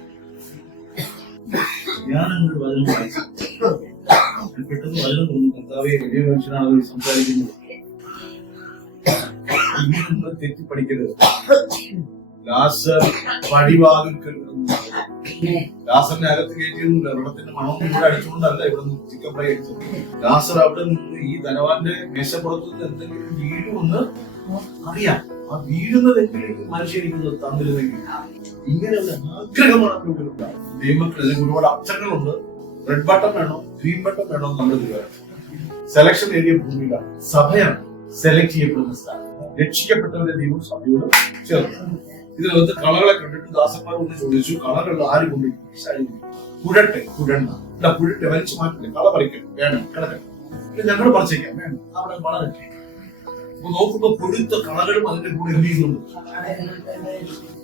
ഞാൻ എന്നൊരു വചനം വായിച്ചു. പെട്ടെന്ന് വചനം തോന്നുന്നു, കർത്താവേ വലിയ മനുഷ്യനാണ് അവർ സംസാരിക്കുന്നത്. ഇനി നമ്മൾ തെറ്റിപ്പടിക്കരുത്. ലാസർ പടിവാതിൽക്കൽ ലാസറിനെ അകത്ത് കയറ്റിയൊന്നുമില്ല. വെള്ളത്തിന്റെ മണം ഇവിടെ അടിച്ചുകൊണ്ടല്ല ഇവിടെ നിന്ന് ചിക്കൻ ഫ്രൈ അടിച്ചത്. ലാസർ അവിടെ നിന്ന് ഈ ധനവാന്റെ മേശപ്പുറത്ത് നിന്ന് എന്തെങ്കിലും വീഴുമെന്ന് അറിയാം. ആ വീഴുന്നതെങ്കിലും മനുഷ്യരിക്കുന്നത് തന്നിരുന്നെങ്കിൽ ഇങ്ങനെ ഒരു ആഗ്രഹമാണ് ദൈവമക്കൾ. അതിന് ഒരുപാട് അക്ഷരങ്ങളുണ്ട്. റെഡ് ബട്ടൺ വേണോ ഗ്രീൻ ബട്ടൺ വേണോ നമ്മൾ സെലക്ഷൻ ഏരിയ ഭൂമിയിലാണ്. സഭയാണ് സെലക്ട് ചെയ്യപ്പെടുന്ന സ്ഥലം. രക്ഷിക്കപ്പെട്ടവരുടെ ദൈവം സഭയോട് ചേർന്നു. ഇതിനകത്ത് കളകളെ കണ്ടിട്ട് ദാസന്മാർ ഒന്ന് ചോദിച്ചു, കളറുള്ള ആര് കൊണ്ടിരിക്കും? കുഴട്ടെ കുഴണ്ണ കുഴട്ടെ വലിച്ചു മാറ്റില്ലേ, കള പറിക്കട്ടെ, വേണം കിടക്കട്ടെ, ഞങ്ങൾ പറിച്ചേക്കാം, വേണം അവിടെ വളരട്ടെ. അപ്പൊ നോക്കുമ്പോ പൊഴുത്ത കളകളും അതിന്റെ കൂടെ എന്ത് ചെയ്യുന്നുണ്ട്?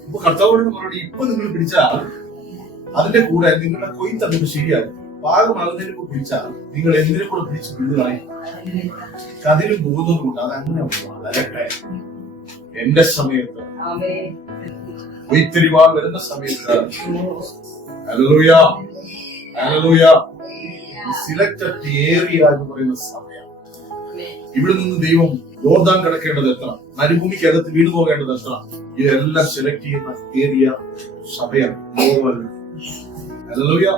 ഇപ്പൊ കർത്താവിനോട് മറുപടി, ഇപ്പൊ നിങ്ങൾ പിടിച്ചാൽ അതിന്റെ കൂടെ നിങ്ങളുടെ കൊയ്ത്തങ്ങോട്ട് ശരിയാകും. പാകമാകുന്നതിന് കൂടെ പിടിച്ചാൽ നിങ്ങൾ എന്തിനെ കൂടെ പിടിച്ച് വീടുകളായി കതിരും പോകുന്നതുകൊണ്ട് അത് അങ്ങനെ വളരട്ടെ. എന്റെ സമയത്ത് കൊയ്ത്തിരിവാൾ വരുന്ന സമയത്ത് ഹല്ലേലൂയ ഹല്ലേലൂയ സിലക്റ്റഡ് ഏരിയ എന്ന് പറയുന്ന സമയം. ഇവിടെ നിന്ന് ദൈവം യോർദാൻ കിടക്കേണ്ടത് എത്ര, മരുഭൂമിക്കകത്ത് വീണു പോകേണ്ടത് എത്ര, ഇതെല്ലാം സെലക്ട് ചെയ്യുന്ന ഏരിയ സഭയാണ്. ഹല്ലേലൂയ.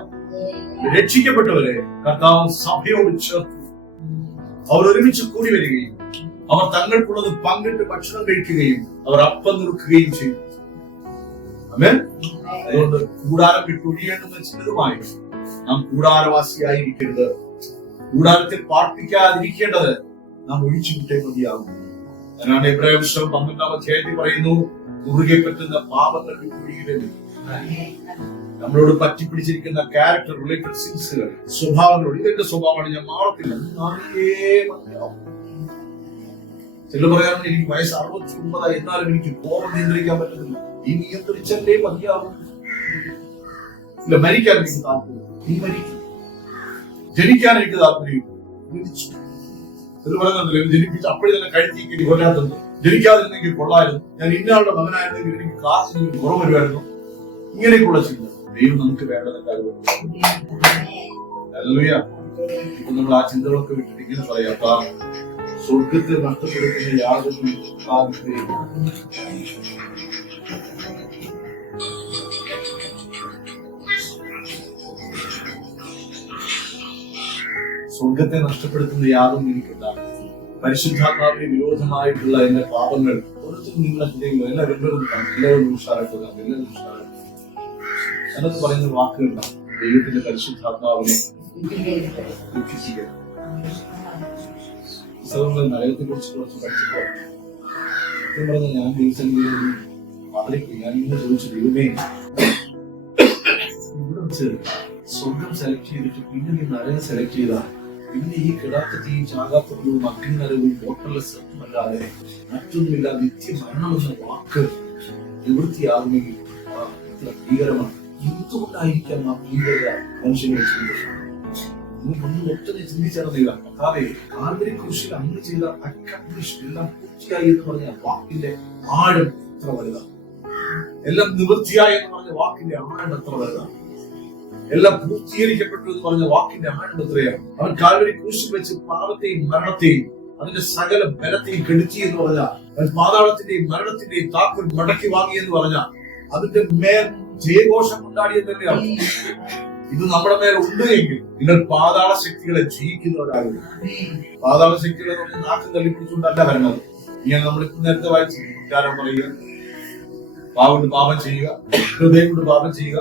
രക്ഷിക്കപ്പെട്ടവരെ കർത്താവ് സഭയോട് ചേർത്തു. അവർ ഒരുമിച്ച് കൂടി വരികയും അവർ തങ്ങൾക്കുള്ളത് പങ്കിട്ട് ഭക്ഷണം കഴിക്കുകയും അവർ അപ്പം നിൽക്കുകയും ചെയ്തു. ആമേൻ. അതുകൊണ്ട് കൂടാരം വിട്ടൊഴിയേണ്ടുന്ന ചിലതുമായി നാം കൂടാരവാസിയായിരിക്കരുത്. കൂടാരത്തിൽ പാർപ്പിക്കാതിരിക്കേണ്ടത് നാം ഒഴിച്ചു വിട്ടേ മതിയാകും. അതിനാണ് എബ്രായ പുസ്തകം 12-ാം അധ്യായത്തിൽ പറയുന്നു, മുറുകെ പറ്റുന്ന പാപങ്ങൾ വിട്ടൊഴിയരുത്. നമ്മളോട് പറ്റിപ്പിടിച്ചിരിക്കുന്ന ക്യാരക്ടർ റിലേറ്റഡ് സിൻസുകൾ, സ്വഭാവങ്ങളോട്, ഇതെന്റെ സ്വഭാവമാണ്, ഞാൻ മാറത്തില്ല. ചില പറയാറുണ്ട്, എനിക്ക് വയസ്സ് 69 എന്നാലും എനിക്ക് കോപം നിയന്ത്രിക്കാൻ പറ്റുന്നില്ല. ഈ നിയന്ത്രിച്ചല്ലേ മതിയാവും. ഇല്ല, മരിക്കാൻ എനിക്ക് താല്പര്യം, നീ മരിക്കും. ജനിക്കാൻ എനിക്ക് താല്പര്യം, ജനിപ്പിച്ച് അപ്പോഴും തന്നെ കഴുത്തിക്ക് കൊല്ലാത്തത്. ജനിക്കാതിരുന്നെങ്കിൽ കൊള്ളായിരുന്നു, ഞാൻ ഇന്നയാളുടെ മകനായിരുന്നെങ്കിൽ എനിക്ക് കാശിന് കുറവ് വരുമായിരുന്നു. ഇങ്ങനെയൊക്കെയുള്ള ചിന്ത ദൈവം നമുക്ക് വേണ്ടതൊക്കെ. ഇപ്പൊ നമ്മൾ ആ ചിന്തകളൊക്കെ വിട്ടിട്ട് ഇങ്ങനെ പറയാം, സ്വർഗത്തെ നഷ്ടപ്പെടുത്തുന്ന യാതൊരു സ്വർഗത്തെ നഷ്ടപ്പെടുത്തുന്ന യാതൊന്നും എനിക്കുണ്ടാകും. പരിശുദ്ധാത്മാവിന് വിരോധമായിട്ടുള്ള എന്റെ പാപങ്ങൾ ഓരോരുത്തരും നിങ്ങളെ ഹൃദയങ്ങൾ എല്ലാവരും ഉഷാറാക്കുക. അതിനകത്ത് പറയുന്ന വാക്കുകളുണ്ടാവും, ദൈവത്തിന്റെ പരിശുദ്ധാത്മാവിനെ ദുഃഖിക്കുക. പുസ്തകങ്ങൾ നരകത്തെ കുറിച്ച് കുറച്ച് പഠിച്ചപ്പോൾ സത്യം പറഞ്ഞ ഞാൻ ദൈവസന്നിധിയിൽ മാറിപ്പോയി. ഞാൻ ഇങ്ങനെ ചോദിച്ചു, ദൈവമേ, ഇവിടെ വെച്ച് സ്വർഗം സെലക്ട് ചെയ്തിട്ട് പിന്നെ നീ നരകം സെലക്ട് ചെയ്താൽ പിന്നെ ഈ കിടാക്കത്തെയും ചാകാത്തവരും അഗ്നിനരവും വോട്ടർലെസ് അല്ലാതെ മറ്റൊന്നുമില്ല, നിത്യമരണമെന്ന വാക്ക് നിവൃത്തിയാകുമെങ്കിൽ ഇത്ര ഭീകരമാണ്. എന്തുകൊണ്ടായിരിക്കാം ആ ഭീകരത മനുഷ്യനെ വെച്ചിട്ടുണ്ട്? ഒന്നും ഒറ്റനെ ചിന്തിച്ചറിയുക. കർത്താവേ, കാൽവരി ക്രൂശിൽ അങ്ങ് ചെയ്ത അക്കംപ്ലിഷ്ഡ് എല്ലാം പൂർത്തിയായി എന്ന് പറഞ്ഞ വാക്കിന്റെ ആഴം എത്ര വലുതാണ്. എല്ലാം നിവൃത്തിയായി എന്ന് പറഞ്ഞ വാക്കിന്റെ ആഴം എത്ര വലുതാണ്. എല്ലാം പൂർത്തീകരിക്കപ്പെട്ടു എന്ന് പറഞ്ഞ വാക്കിന്റെ ആഴം എത്രയാണ്. അവൻ കാൽവരി ക്രൂശിൽ വെച്ച് പാപത്തെയും മരണത്തെയും അതിന്റെ സകല ബലത്തെയും കെടുത്തി എന്ന് പറഞ്ഞാൽ, അവൻ പാതാളത്തിന്റെയും മരണത്തിന്റെയും താക്കോൽ മടക്കി വാങ്ങി എന്ന് പറഞ്ഞാൽ അതിന്റെ മേൽ ജയഘോഷം കൊണ്ടാടിയത് തന്നെയാണ്. ഇത് നമ്മുടെ മേൽ ഉണ്ട് എങ്കിൽ നിങ്ങൾ പാതാള ശക്തികളെ ജയിക്കുന്നവരാകും. പാതാള ശക്തികളെ നമ്മൾ നാക്കും തള്ളിപ്പിടിച്ചുകൊണ്ടല്ല വരുന്നത്. ഇങ്ങനെ നമ്മളിപ്പോ നേരത്തെ വായിച്ചു, വിചാരം പറയുക, പാവം പാപം ചെയ്യുക, ഹൃദയം കൊണ്ട് പാപം ചെയ്യുക.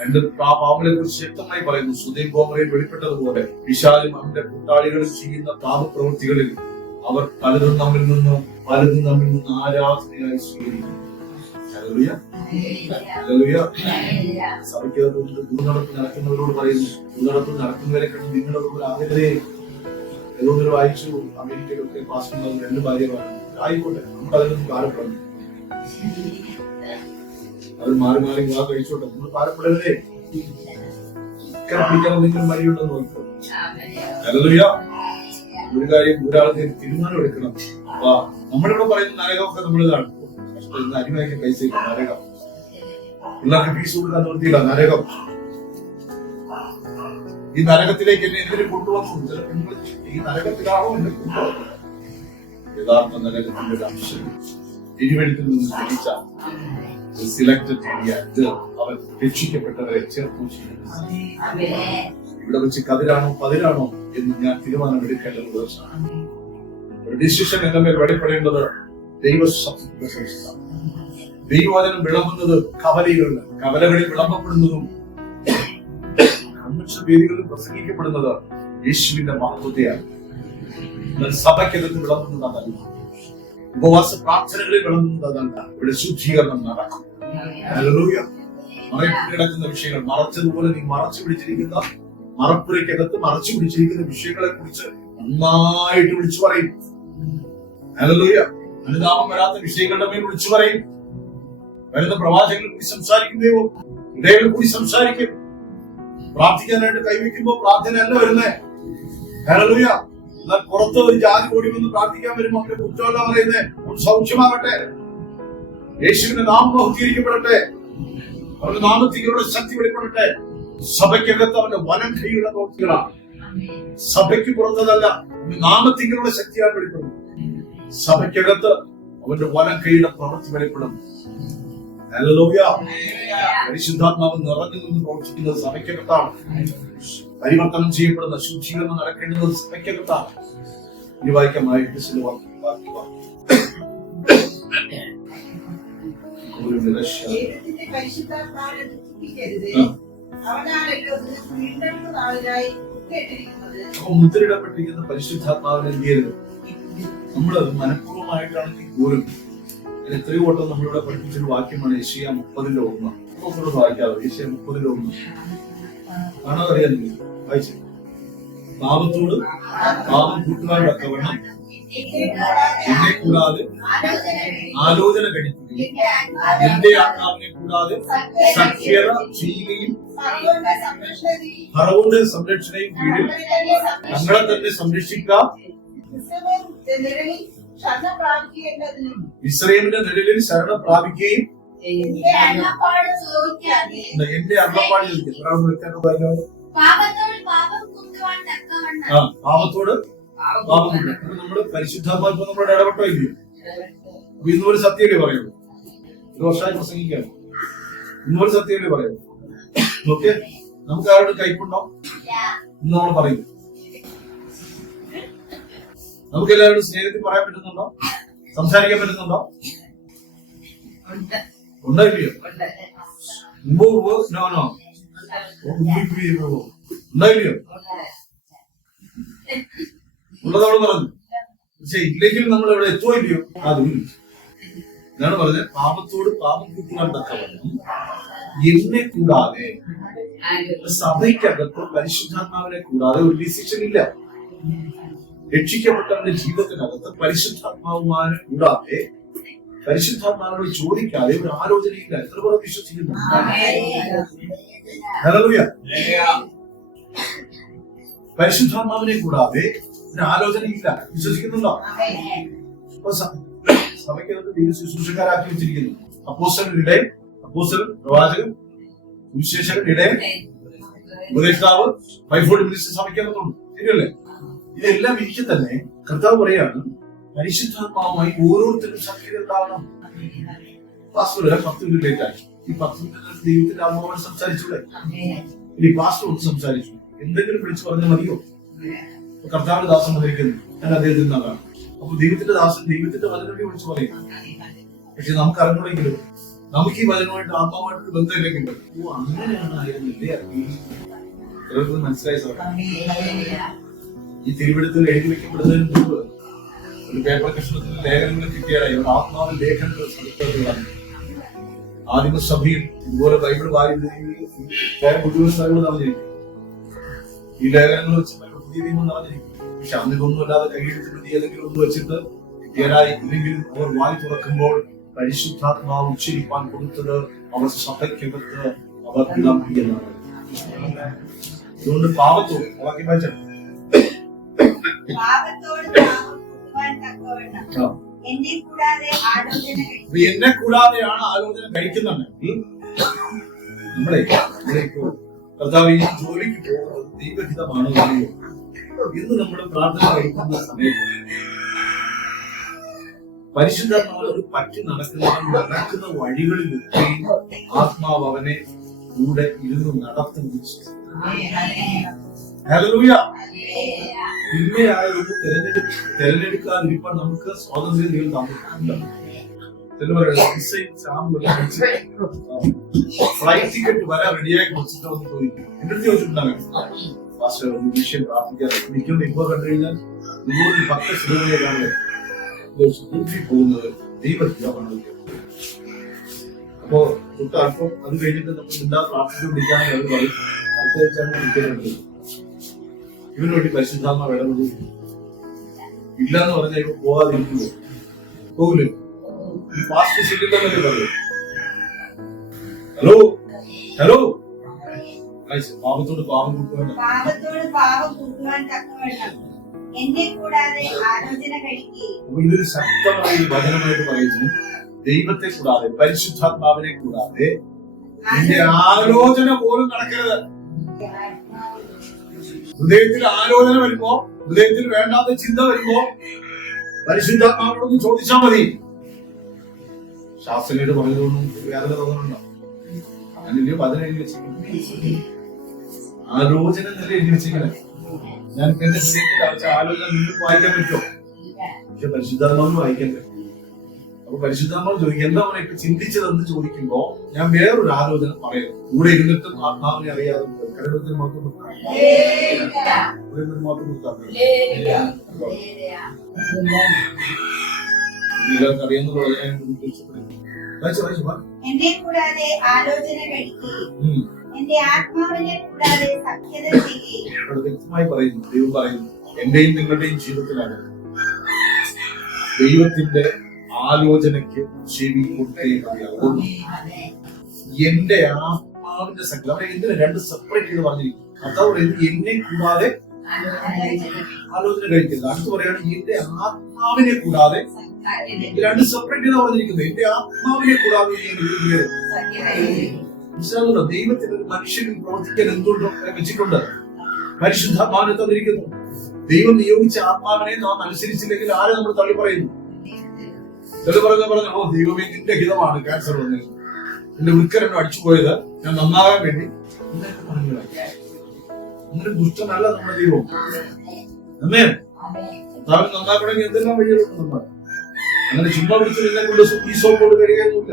രണ്ട് പാപങ്ങളെ കുറിച്ച് ശക്തമായി പറയുന്നു. സുദൈം ഗോമറയിൽ വെളിപ്പെട്ടതുപോലെ പിശാചും അവന്റെ കൂട്ടാളികളും ചെയ്യുന്ന പാപപ്രവൃത്തികളിൽ അവർ പലതും നമ്മിൽ നിന്ന് ആരാധനയായി സ്വീകരിക്കും. സഭയ്ക്കകത്തുകൊണ്ട് ദുർനടപ്പ് നടക്കുന്നവരോട് പറയുന്നു, ദുർനടപ്പ് നടക്കുന്നവരെ കണ്ട് നിങ്ങളോട് ആകരുതേ. ഏതൊന്നും വായിച്ചു, അമേരിക്കയിലൊക്കെ പാസ്റ്റുന്നത് 2 ഭാര്യമാരാണ്. ആയിക്കോട്ടെ, നമുക്ക് അതിനൊന്നും പാരപ്പെടുന്നു. അത് മാറി മാറി വിവാഹം കഴിച്ചോട്ടെ, നമ്മൾ പാരപ്പെടരുതേ. പിടിക്കാൻ എന്തെങ്കിലും വഴിയുണ്ടെന്ന് നോക്കും. ഹല്ലേലൂയ. ഒരു കാര്യം, ഒരാൾക്ക് തീരുമാനം എടുക്കണം. നമ്മളിവിടെ പറയുന്ന നരകമൊക്കെ നമ്മളിതാണ്. അരിമയൊക്കെ പൈസ ഇല്ല, നരകം. പിള്ളേർക്ക് ഫീസ് കൊടുക്കാൻ നിർത്തിയില്ല, നരകം. ഈ നരകത്തിലേക്ക് എന്നെ എന്തിനു കൊണ്ടുവന്നു? ഈ നരകത്തിലാണോ എന്നെ കൊണ്ടുവന്നത്? യഥാർത്ഥ നരകത്തിന്റെ ഒരു അംശം തിരുവഴുത്തിൽ നിന്ന് പഠിച്ച അവൻ രക്ഷിക്കപ്പെട്ടവരെ ചേർത്തു. ഇവിടെ വെച്ച് കതിരാണോ പതിരാണോ എന്ന് ഞാൻ തീരുമാനം എടുക്കേണ്ട ഒരു ദിവസമാണ്. ഒരു ഡിസിഷൻ എന്ന മേൽ വെളിപ്പെടേണ്ടത് ദൈവവചനം വിളമ്പുന്നത് കവലകളിൽ വിളമ്പപ്പെടുന്നതും വേദികളിൽ പ്രസംഗിക്കപ്പെടുന്നത് യേശുവിന്റെ മഹത്വത്തെയാണ്. സഭയ്ക്കകത്ത് വിളമ്പുന്നത് അതല്ല, ഉപവാസ പ്രാർത്ഥനകളിൽ വിളമ്പുന്നത് അതല്ല. ഇവിടെ ശുദ്ധീകരണം നടക്കും. ഹല്ലേലൂയ. മറച്ചു കിടക്കുന്ന വിഷയങ്ങൾ മറച്ചതുപോലെ നീ മറച്ചു പിടിച്ചിരിക്കുന്ന മറപ്പുരയ്ക്കകത്ത് മറച്ചു പിടിച്ചിരിക്കുന്ന വിഷയങ്ങളെ കുറിച്ച് നന്നായിട്ട് വിളിച്ചു പറയും. ഹല്ലേലൂയ. അനുതാപം വരാത്ത വിഷയങ്ങളുടെ മേൽ വിളിച്ചു പറയും. വരുന്ന പ്രവാചകനെ കൂടി സംസാരിക്കുകയോ ഇടയിൽ കൂടി സംസാരിക്കും. പ്രാർത്ഥിക്കാനായിട്ട് കൈവയ്ക്കുമ്പോ പ്രാർത്ഥന അല്ല വരുന്നേ. ഹല്ലേലൂയ. എന്നാൽ പുറത്ത് ഒരു ജാതി കൂടി വന്ന് പ്രാർത്ഥിക്കാൻ വരുമ്പോ അവന്റെ കുറ്റമല്ല പറയുന്നേ, സൗഖ്യമാകട്ടെ, യേശുവിന്റെ നാമം ബഹുദ്ധീകരിക്കപ്പെടട്ടെ, അവന്റെ നാമത്തിലുള്ള ശക്തി വെളിപ്പെടട്ടെ. സഭയ്ക്കകത്ത് അവന്റെ വനം കൈയുള്ള പ്രവൃത്തികളാണ്. സഭയ്ക്ക് പുറത്തതല്ല, നാമത്തിലുള്ള ശക്തിയാണ് വെളിപ്പെടുന്നത്. സഭയ്ക്കകത്ത് അവന്റെ വനം കൈയുടെ പ്രവൃത്തി വെളിപ്പെടും. ഹല്ലേലൂയ. പരിശുദ്ധാത്മാവ് നിറഞ്ഞു നിന്ന് പ്രവർത്തിക്കുന്നത് സഭയ്ക്കകത്താണ്. പരിവർത്തനം ചെയ്യപ്പെടുന്ന ശുദ്ധീകരണം നടക്കേണ്ടത് സഭയ്ക്കകത്താണ്. ഇനി വായിക്കാമായിട്ട് ചില മുദ്രയിടപ്പെട്ടിരിക്കുന്ന പരിശുദ്ധാത്മാവിനെ എന്ത് ചെയ്യരുത്? നമ്മള് മനഃപൂർവ്വമായിട്ടാണെങ്കിൽ പോലും എത്രയോ വട്ടം നമ്മളിവിടെ പഠിപ്പിച്ചൊരു വാക്യമാണ് യെശയ്യാ 30:1. നമുക്കോട് വായിക്കാതെ യെശയ്യാ 30:1 കാണാതെ അറിയാൻ വായിച്ചു. പാപത്തോട് പാപം കൂട്ടുവാൻ തക്കവണ്ണം എന്നെ കൂടാതെ ആലോചന കഴിക്കുകയും എന്റെ ആത്മാവിനെ കൂടാതെ സഖ്യത ചെയ്യുകയും ഫറവോന്റെ സംരക്ഷണയും കീഴിൽ തങ്ങളെ തന്നെ സംരക്ഷിക്കാം. ഇസ്രായേലിന്റെ നിഴലിൽ ശരണം പ്രാപിക്കുകയും എന്റെ അരുളപ്പാട് പാപത്തോട് പാപം കൊണ്ട് നമ്മള് പരിശുദ്ധാത്മാവ് നമ്മളോട് ഇടപെട്ടോ ഇല്ലയോ? ഇന്നുപോലെ സത്യമല്ലേ പറയുള്ളൂ. 1 വർഷമായി പ്രസംഗിക്കാണ്. ഇന്നുപോലെ സത്യമല്ലേ പറയുള്ളൂ. ഓക്കെ, നമുക്ക് ആരോട് കൈപ്പുണ്ടോ ഇന്ന് നമ്മൾ പറയും. നമുക്ക് എല്ലാവരോടും സ്നേഹത്തിൽ പറയാൻ പറ്റുന്നുണ്ടോ? സംസാരിക്കാൻ പറ്റുന്നുണ്ടോ? ഉണ്ടായില്ലയോ? ഉണ്ടായില്ലയോ? ഉള്ളതവള് പറഞ്ഞു. പക്ഷെ ഇല്ലെങ്കിലും നമ്മൾ എവിടെ എത്തുവോ ഇല്ലയോ? അതും ഇതാണ് പറഞ്ഞത്. പാപത്തോട് പാപം കൂട്ടുവാൻ തക്കവണ്ണം എന്നെ കൂടാതെ, സഭയ്ക്കകത്ത് പരിശുദ്ധാത്മാവിനെ കൂടാതെ ഒരു ഡിസിഷൻ ഇല്ല. രക്ഷിക്കപ്പെട്ടവന്റെ ജീവിതത്തിനകത്ത് പരിശുദ്ധാത്മാവുമാനെ കൂടാതെ, പരിശുദ്ധാത്മാവിനോട് ചോദിക്കാതെ ഒരു ആലോചനയില്ല. എത്ര പേർ വിശ്വസിക്കുന്നു? ഹല്ലേലൂയ. പരിശുദ്ധാത്മാവിനെ കൂടാതെ ഒരു ആലോചനയില്ല. വിശ്വസിക്കുന്നുണ്ടോ? സഭയ്ക്കകത്ത് ദൈവ ശുശ്രൂഷക്കാരാക്കി വെച്ചിരിക്കുന്നു. അപ്പോസ്തലൻ, പ്രവാചകൻ, സുവിശേഷകൻ, ഉപദേഷ്ടാവ്, 5 മിനിറ്റ്സ് സഭയ്ക്കകത്തുണ്ട്. ശരിയല്ലേ? ഇതെല്ലാം എനിക്ക് തന്നെ കർത്താവ് പറയാണ്, പരിശുദ്ധാത്മാവുമായി ഓരോരുത്തരും സഖ്യത ഉണ്ടാവണം. 10 മിനിറ്റ് ലേറ്റായി. ഈ 10 മിനിറ്റ് ദൈവത്തിന്റെ ആത്മാവോട് സംസാരിച്ചൂടെ? ഇനി പാസ്റ്റർ ഒന്ന് സംസാരിച്ചു, എന്തെങ്കിലും വിളിച്ചു പറഞ്ഞാൽ മതിയോ? കർത്താവിന്റെ ദാസൻ വന്നിരിക്കുന്നു, ഞാൻ അദ്ദേഹത്തിൽ നിന്നാണ്. അപ്പൊ ദൈവത്തിന്റെ ദാസൻ ദൈവത്തിന്റെ വചനത്തെ വിളിച്ചു പറയും. പക്ഷെ നമുക്ക് അറിഞ്ഞൂടെങ്കിലും, നമുക്ക് ഈ വചനമായിട്ട് ആത്മാവായിട്ട് ബന്ധമില്ലെങ്കിലും, അങ്ങനെയാണ് ആയിരുന്നില്ലേ മനസ്സിലായി സാർ. ഈ തിരുവെടുത്തിൽ എഴുതി വെക്കപ്പെടുന്നതിന് മുമ്പ് ഒരു പേപ്പർ കഷ്ണത്തിൽ ലേഖനങ്ങൾ കിട്ടിയാലായി. ആത്മാവിൽ ലേഖനങ്ങൾ ആദിമസഭയിൽ ഇതുപോലെ ബൈബിൾ മുഴുവൻ ബൈബിൾ നടന്നിരിക്കും. ഈ ലേഖനങ്ങൾ വെച്ച് പുതിയ നിയമം നടന്നിരിക്കും. പക്ഷെ അന്ന് ഇതൊന്നും അല്ലാതെ കൈയെടുത്തിട്ട് ഏതെങ്കിലും ഒന്ന് വെച്ചിട്ട് കിട്ടിയാലായി. ഇല്ലെങ്കിൽ അവർ വായി തുറക്കുമ്പോൾ പരിശുദ്ധാത്മാവ് ഉച്ചരിപ്പാൻ കൊടുത്തത് അവർ സഭയ്ക്കകത്ത് അവർ വിളമ്പിയെന്നാണ്. അതുകൊണ്ട് പാപത്തോട് വാക്യം വായിച്ചാൽ എന്നെ കൂടാതെയാണ് ആലോചന കഴിക്കുന്നുണ്ടെങ്കിൽ നമ്മളെ കർത്താവ് ഈ ജോലിക്ക് പോകുന്നത് ദൈവഹിതമാണോ അറിയോ? ഇന്ന് നമ്മൾ പ്രാർത്ഥന കഴിക്കുന്ന സമയത്ത് പരിശുദ്ധാത്മാവ് ഒരു പറ്റി നടക്കുന്ന വഴികളിലൊക്കെ ആത്മാവ് അവനെ കൂടെ ഇരുന്ന് നടത്തുന്നു. ഹല്ലേലൂയ. തിന്മയായതൊന്ന് തെരഞ്ഞെടുക്കാതിരിക്കാൻ നമുക്ക് സ്വാതന്ത്ര്യം ദൈവം തന്നിട്ടുണ്ട്. ഫ്ലൈറ്റ് ടിക്കറ്റ് വരാൻ റെഡിയാക്കി വെച്ചിട്ട് വന്ന് ചോദിക്കും. എന്റെ അടുത്ത് ചോദിച്ചിട്ടുണ്ടാകും വിഷയം പ്രാർത്ഥിക്കാതെ എനിക്കൊന്ന് ഇപ്പൊ കണ്ടു കഴിഞ്ഞാൽ 110 കിലോമീറ്ററാണ് പോകുന്നത്. ദൈവത്തിലാണ്. അപ്പോ തൊട്ട് അല്പം അത് കഴിഞ്ഞിട്ട് നമ്മൾ എല്ലാ പ്രാർത്ഥിച്ചുകൊണ്ടിരിക്കുകയാണെങ്കിൽ അവർ പറയും അടുത്ത വെച്ചാണ് നിൽക്കേണ്ടത്. ഇവന് വേണ്ടി പരിശുദ്ധാത്മാവ് ഇടപെടും ഇല്ലാന്ന് പറഞ്ഞാൽ ഇപ്പൊ പോകാതിരിക്കുമോ? പോകില്ലേ? ഫാസ്റ്റ് ശരിയില്ലെന്നല്ലേ പറയും. ഹലോ ഹലോ പാപത്തോട് പാപം കൂട്ടുവാൻ ഇതൊരു ശക്തമായ വചനമായിട്ട് പറയുന്നു. ദൈവത്തെ കൂടാതെ പരിശുദ്ധാത്മാവിനെ കൂടാതെ നിന്റെ ആലോചന പോലും നടക്കരുത്. ഹൃദയത്തിൽ ആലോചന വരുമ്പോ, ഹൃദയത്തിൽ വേണ്ടാത്ത ചിന്ത വരുമ്പോ പരിശുദ്ധാത്മാവിനോടൊന്ന് ചോദിച്ചാൽ മതി. ശാസ്ത്രജ്ഞര് പറഞ്ഞതൊന്നും വേദന തോന്നുന്നുണ്ടോ? അതിന്റെ 17 വെച്ചിരിക്കുന്നു. ആലോചന എന്നല്ലേ എഴുതി വെച്ചിരിക്കണേ. ഞാൻ എന്റെ ഹൃദയത്തിൽ അടച്ച ആലോചന നിങ്ങൾക്ക് വായിക്കാൻ പറ്റുമോ? പക്ഷെ പരിശുദ്ധാത്മാവിന് വായിക്കാൻ പറ്റും. അപ്പൊ പരിശുദ്ധാത്മാവ് ചോദിക്കും എന്താ പറയുക ഇപ്പൊ ചിന്തിച്ചതെന്ന് ചോദിക്കുമ്പോ ഞാൻ വേറൊരു ആലോചന പറയും. കൂടെ ഇരുന്നിട്ടും ആത്മാവിനെ അറിയാതെ കരടത്തിന് മാത്രം നിങ്ങൾക്ക് അറിയാവുന്ന എന്നെ കൂടാതെ ആലോചന കഴിക്കുകയും എന്റെ ആത്മാവിനെ കൂടാതെ സഖ്യത ചെയ്യുകയും വ്യക്തമായി പറയുന്നു. ദൈവം പറയുന്നു എന്റെയും നിങ്ങളുടെയും ജീവിതത്തിലാണ് ദൈവത്തിന്റെ ആലോചനയ്ക്ക് ചെവി കൊടുത്തേ മതിയാകും. എന്റെ ആത്മാവിന്റെ സഖ്യത അവിടെ എന്തിനാ രണ്ട് സെപ്പറേറ്റ് ചെയ്ത് പറഞ്ഞിരിക്കും. കർത്താവ് പറയുന്നത് എന്നെ കൂടാതെ ആലോചന കഴിക്കരുത്. അടുത്ത് പറയാണ് എന്റെ ആത്മാവിനെ കൂടാതെ. രണ്ട് സെപ്പറേറ്റ് ചെയ്താ പറഞ്ഞിരിക്കുന്നത്. എന്റെ ആത്മാവിനെ കൂടാതെ മനസ്സിലാകുന്നുണ്ടോ? ദൈവത്തിന് ഒരു മനുഷ്യന് പ്രവർത്തിക്കാൻ എന്തുകൊണ്ടോ വെച്ചിട്ടുണ്ട്. പരിശുദ്ധാത്മാവിനെ തന്നിരിക്കുന്നു. ദൈവം നിയോഗിച്ച ആത്മാവിനെ നാം അനുസരിച്ചില്ലെങ്കിൽ ആരെ നമ്മൾ തള്ളി പറയുന്നു? പറഞ്ഞു ഓ ദൈവമേ നിന്റെ ഹിതമാണ് ക്യാൻസർ വന്നത്, എന്റെ വൃക്കരനെ അടിച്ചു പോയത്, ഞാൻ നന്നാകാൻ വേണ്ടി. അങ്ങനെ ദുഷ്ടനല്ല നമ്മുടെ ദൈവം. അമ്മേ കർത്താവിന് നന്നാക്കണമെങ്കിൽ എന്തെല്ലാം വഴികളുണ്ട് നമ്മൾ. അങ്ങനെ ചുമ്മാ പിടിച്ച് നിന്നെ കൊണ്ട് ഈ സോപ്പ് കൊണ്ട് കഴിയുന്നില്ല.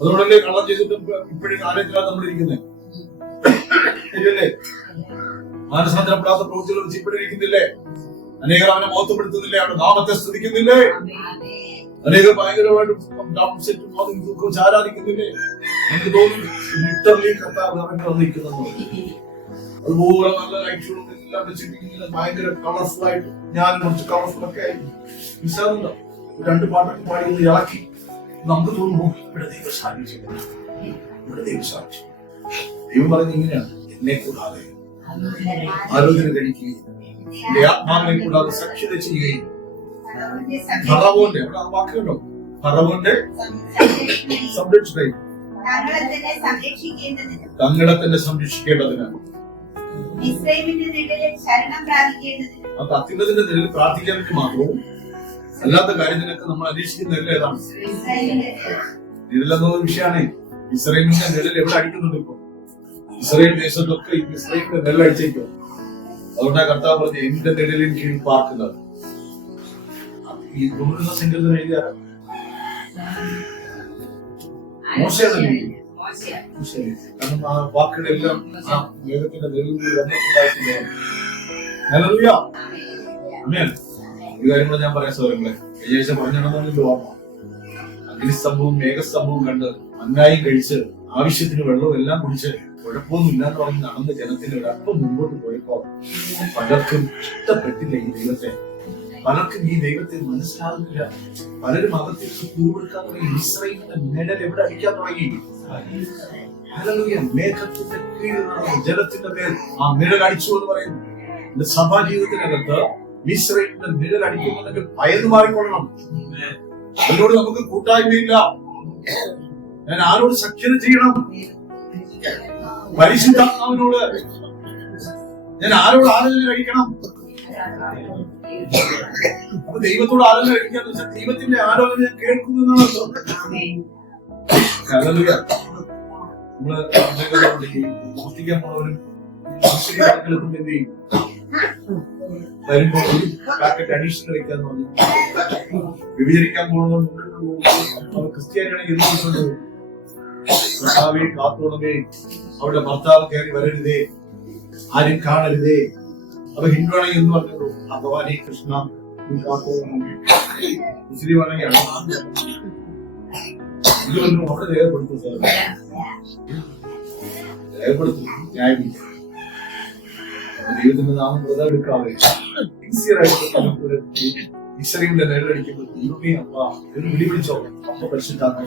അതുകൊണ്ടല്ലേ കള്ളം ചെയ്തിട്ടും ഇപ്പോഴും ആരോഗ്യത്തിലാണ് നമ്മളിരിക്കുന്നത്. ശരിയല്ലേ? മാനസാന്തരപ്പെടാത്ത പ്രവൃത്തികൾ വെച്ച് ഇപ്പോഴും ഇരിക്കുന്നില്ലേ? അനേകർ അവനെ ബോധപ്പെടുത്തുന്നില്ലേ? അവന്റെ നാമത്തെ സ്തുതിക്കുന്നില്ലേ? അനേകർ ഭയങ്കരമായിട്ട് ആരാധിക്കുന്നില്ലേ? എനിക്ക് തോന്നുന്നു ലിറ്ററലി കർത്താവ് അവന്റെ വന്നിരിക്കുന്നു. അതുപോലെ നല്ല ലൈറ്റുകളും എല്ലാം വെച്ചിട്ട് ഭയങ്കര കളർഫുൾ ആയിട്ട് ഞാൻ കുറച്ച് കളർഫുൾ ഒക്കെ ആയി മനസ്സിലാകുന്നുണ്ടോ? 2 പാട്ടൊക്കെ പാടി ഒന്ന് ഇളക്കി നമുക്ക് തോന്നുന്നു ഇവിടെ ദൈവം സാധിച്ചു, ഇവിടെ ദൈവം സാധിച്ചു. ദൈവം പറയുന്നത് ഇങ്ങനെയാണ്, എന്നെ കൂടാതെ ആലോചന കഴിക്കുകയും എന്റെ ആത്മാവിനെ കൂടാതെ സഖ്യത ചെയ്യുകയും ഫറവോന്റെ വാക്കുണ്ടോ? ഫറവോന്റെ സംരക്ഷണയും തങ്ങളെ തന്നെ സംരക്ഷിക്കേണ്ടതിന് അപ്പൊ അത്യുന്നതിന്റെ നിലയിൽ പ്രാർത്ഥിക്കാൻ വേണ്ടി മാത്രവും അല്ലാത്ത കാര്യത്തിനൊക്കെ നമ്മൾ അന്വേഷിക്കുന്ന ഏതാണ്? നിഴലെന്ന വിഷയമാണ്. ഇസ്രായേലിന്റെ നിഴൽ എവിടെ അടിക്കുന്നുണ്ട്? ഇപ്പൊ ഇസ്രായേൽ ദേശത്തൊക്കെ ഇസ്രായേലിന്റെ നിഴൽ അടിച്ചേക്കും. അതുകൊണ്ടാണ് കർത്താവ് പറഞ്ഞ് എന്റെ നിഴലിന് കീഴിൽ പാർക്കുന്നത്. ഈ ഗുരുന്ന സങ്കീർത്തനം എഴുതിയ മോശയാണ്. കാരണം ആ വാക്കുകളെല്ലാം ആ വേദത്തിന്റെ നിഴലിൽ വന്നിട്ടുണ്ടായിട്ടില്ല. ഒരു കാര്യം കൂടെ ഞാൻ പറയാം സഹോദരങ്ങളെ. ഏകദേശം പറഞ്ഞിടന്നല്ലോ ഓർമ്മ. അഗ്നിസ്തംഭവും മേഘസ്തംഭവും കണ്ട് മന്നായും കഴിച്ച് ആവശ്യത്തിന് വെള്ളവും എല്ലാം കുടിച്ച് കുഴപ്പമൊന്നുമില്ല എന്ന് പറഞ്ഞ് നടന്ന ജനത്തിന് ഒരല്പം മുമ്പോട്ട് പോയപ്പോ പലർക്കും ഇഷ്ടപ്പെട്ടില്ല ഈ ദൈവത്തെ. പലർക്കും ഈ ദൈവത്തെ മനസ്സിലാകുന്നില്ല. പലരും അകത്തേക്ക് കുരുവെടുക്കാൻ തുടങ്ങി. ഇസ്രായേലിന്റെ നിഴൽ എവിടെ അടിക്കാൻ തുടങ്ങി? ഹല്ലേലൂയ. മേഘത്തിന്റെ കീഴിൽ ജലത്തിന്റെ മേൽ ആ നിഴൽ അടിച്ചു എന്ന് പറയുന്നു. എന്റെ സഭാ ജീവിതത്തിനകത്ത് ഇസ്രായേലിന്റെ നിഴൽ അടിക്കുന്നുണ്ടെങ്കിൽ ഭയന്ന് മാറിക്കൊള്ളണം. അതിനോട് നമുക്ക് കൂട്ടായ്മയില്ല. ഞാൻ ആരോട് സഖ്യത ചെയ്യണം? പരിശുദ്ധാത്മാവിനോട്. ഞാൻ ആരോട് ആലോചന കഴിക്കണം? അപ്പൊ ദൈവത്തോട് ആലോചന കഴിക്കാന്ന് വെച്ചാൽ ദൈവത്തിന്റെ ആലോചന ഞാൻ കേൾക്കുന്നതാണ്. നമ്മള് പ്രാർത്ഥിക്കാൻ പോണവരും എന്ത് ചെയ്യും? വരുമ്പോ ഒരു പാക്കറ്റ് അഡീഷണൽ വെക്കാന്ന് പറഞ്ഞു. വിഭജിക്കാൻ പോണവർ ക്രിസ്ത്യാനിയാണെങ്കിൽ എന്ത് ചെയ്തിട്ടുണ്ടോ? ഭർത്താവേ കാത്തോളമേ, അവരുടെ ഭർത്താവ് കയറി വരരുതേ, ആരും കാണരുതേ. അപ്പൊ ഹിന്ദു ആണെങ്കിൽ എന്ന് പറഞ്ഞത് ഭഗവാനേ കൃഷ്ണ മുസ്ലിം ആണെങ്കിൽ ഇതൊന്നും അവിടെ രേഖപ്പെടുത്തും. സാർ രേഖപ്പെടുത്തും. ന്യായമില്ല. ദൈവത്തിന്റെ നാമം വെറുതെ എടുക്കാതെ ഈശ്വരന്റെ നേരിടടിക്കുമ്പോൾ ദൈവമേ അപ്പ എന്ന് വിളി വിളിച്ചോ. അപ്പൊ പരിശുദ്ധാത്മാ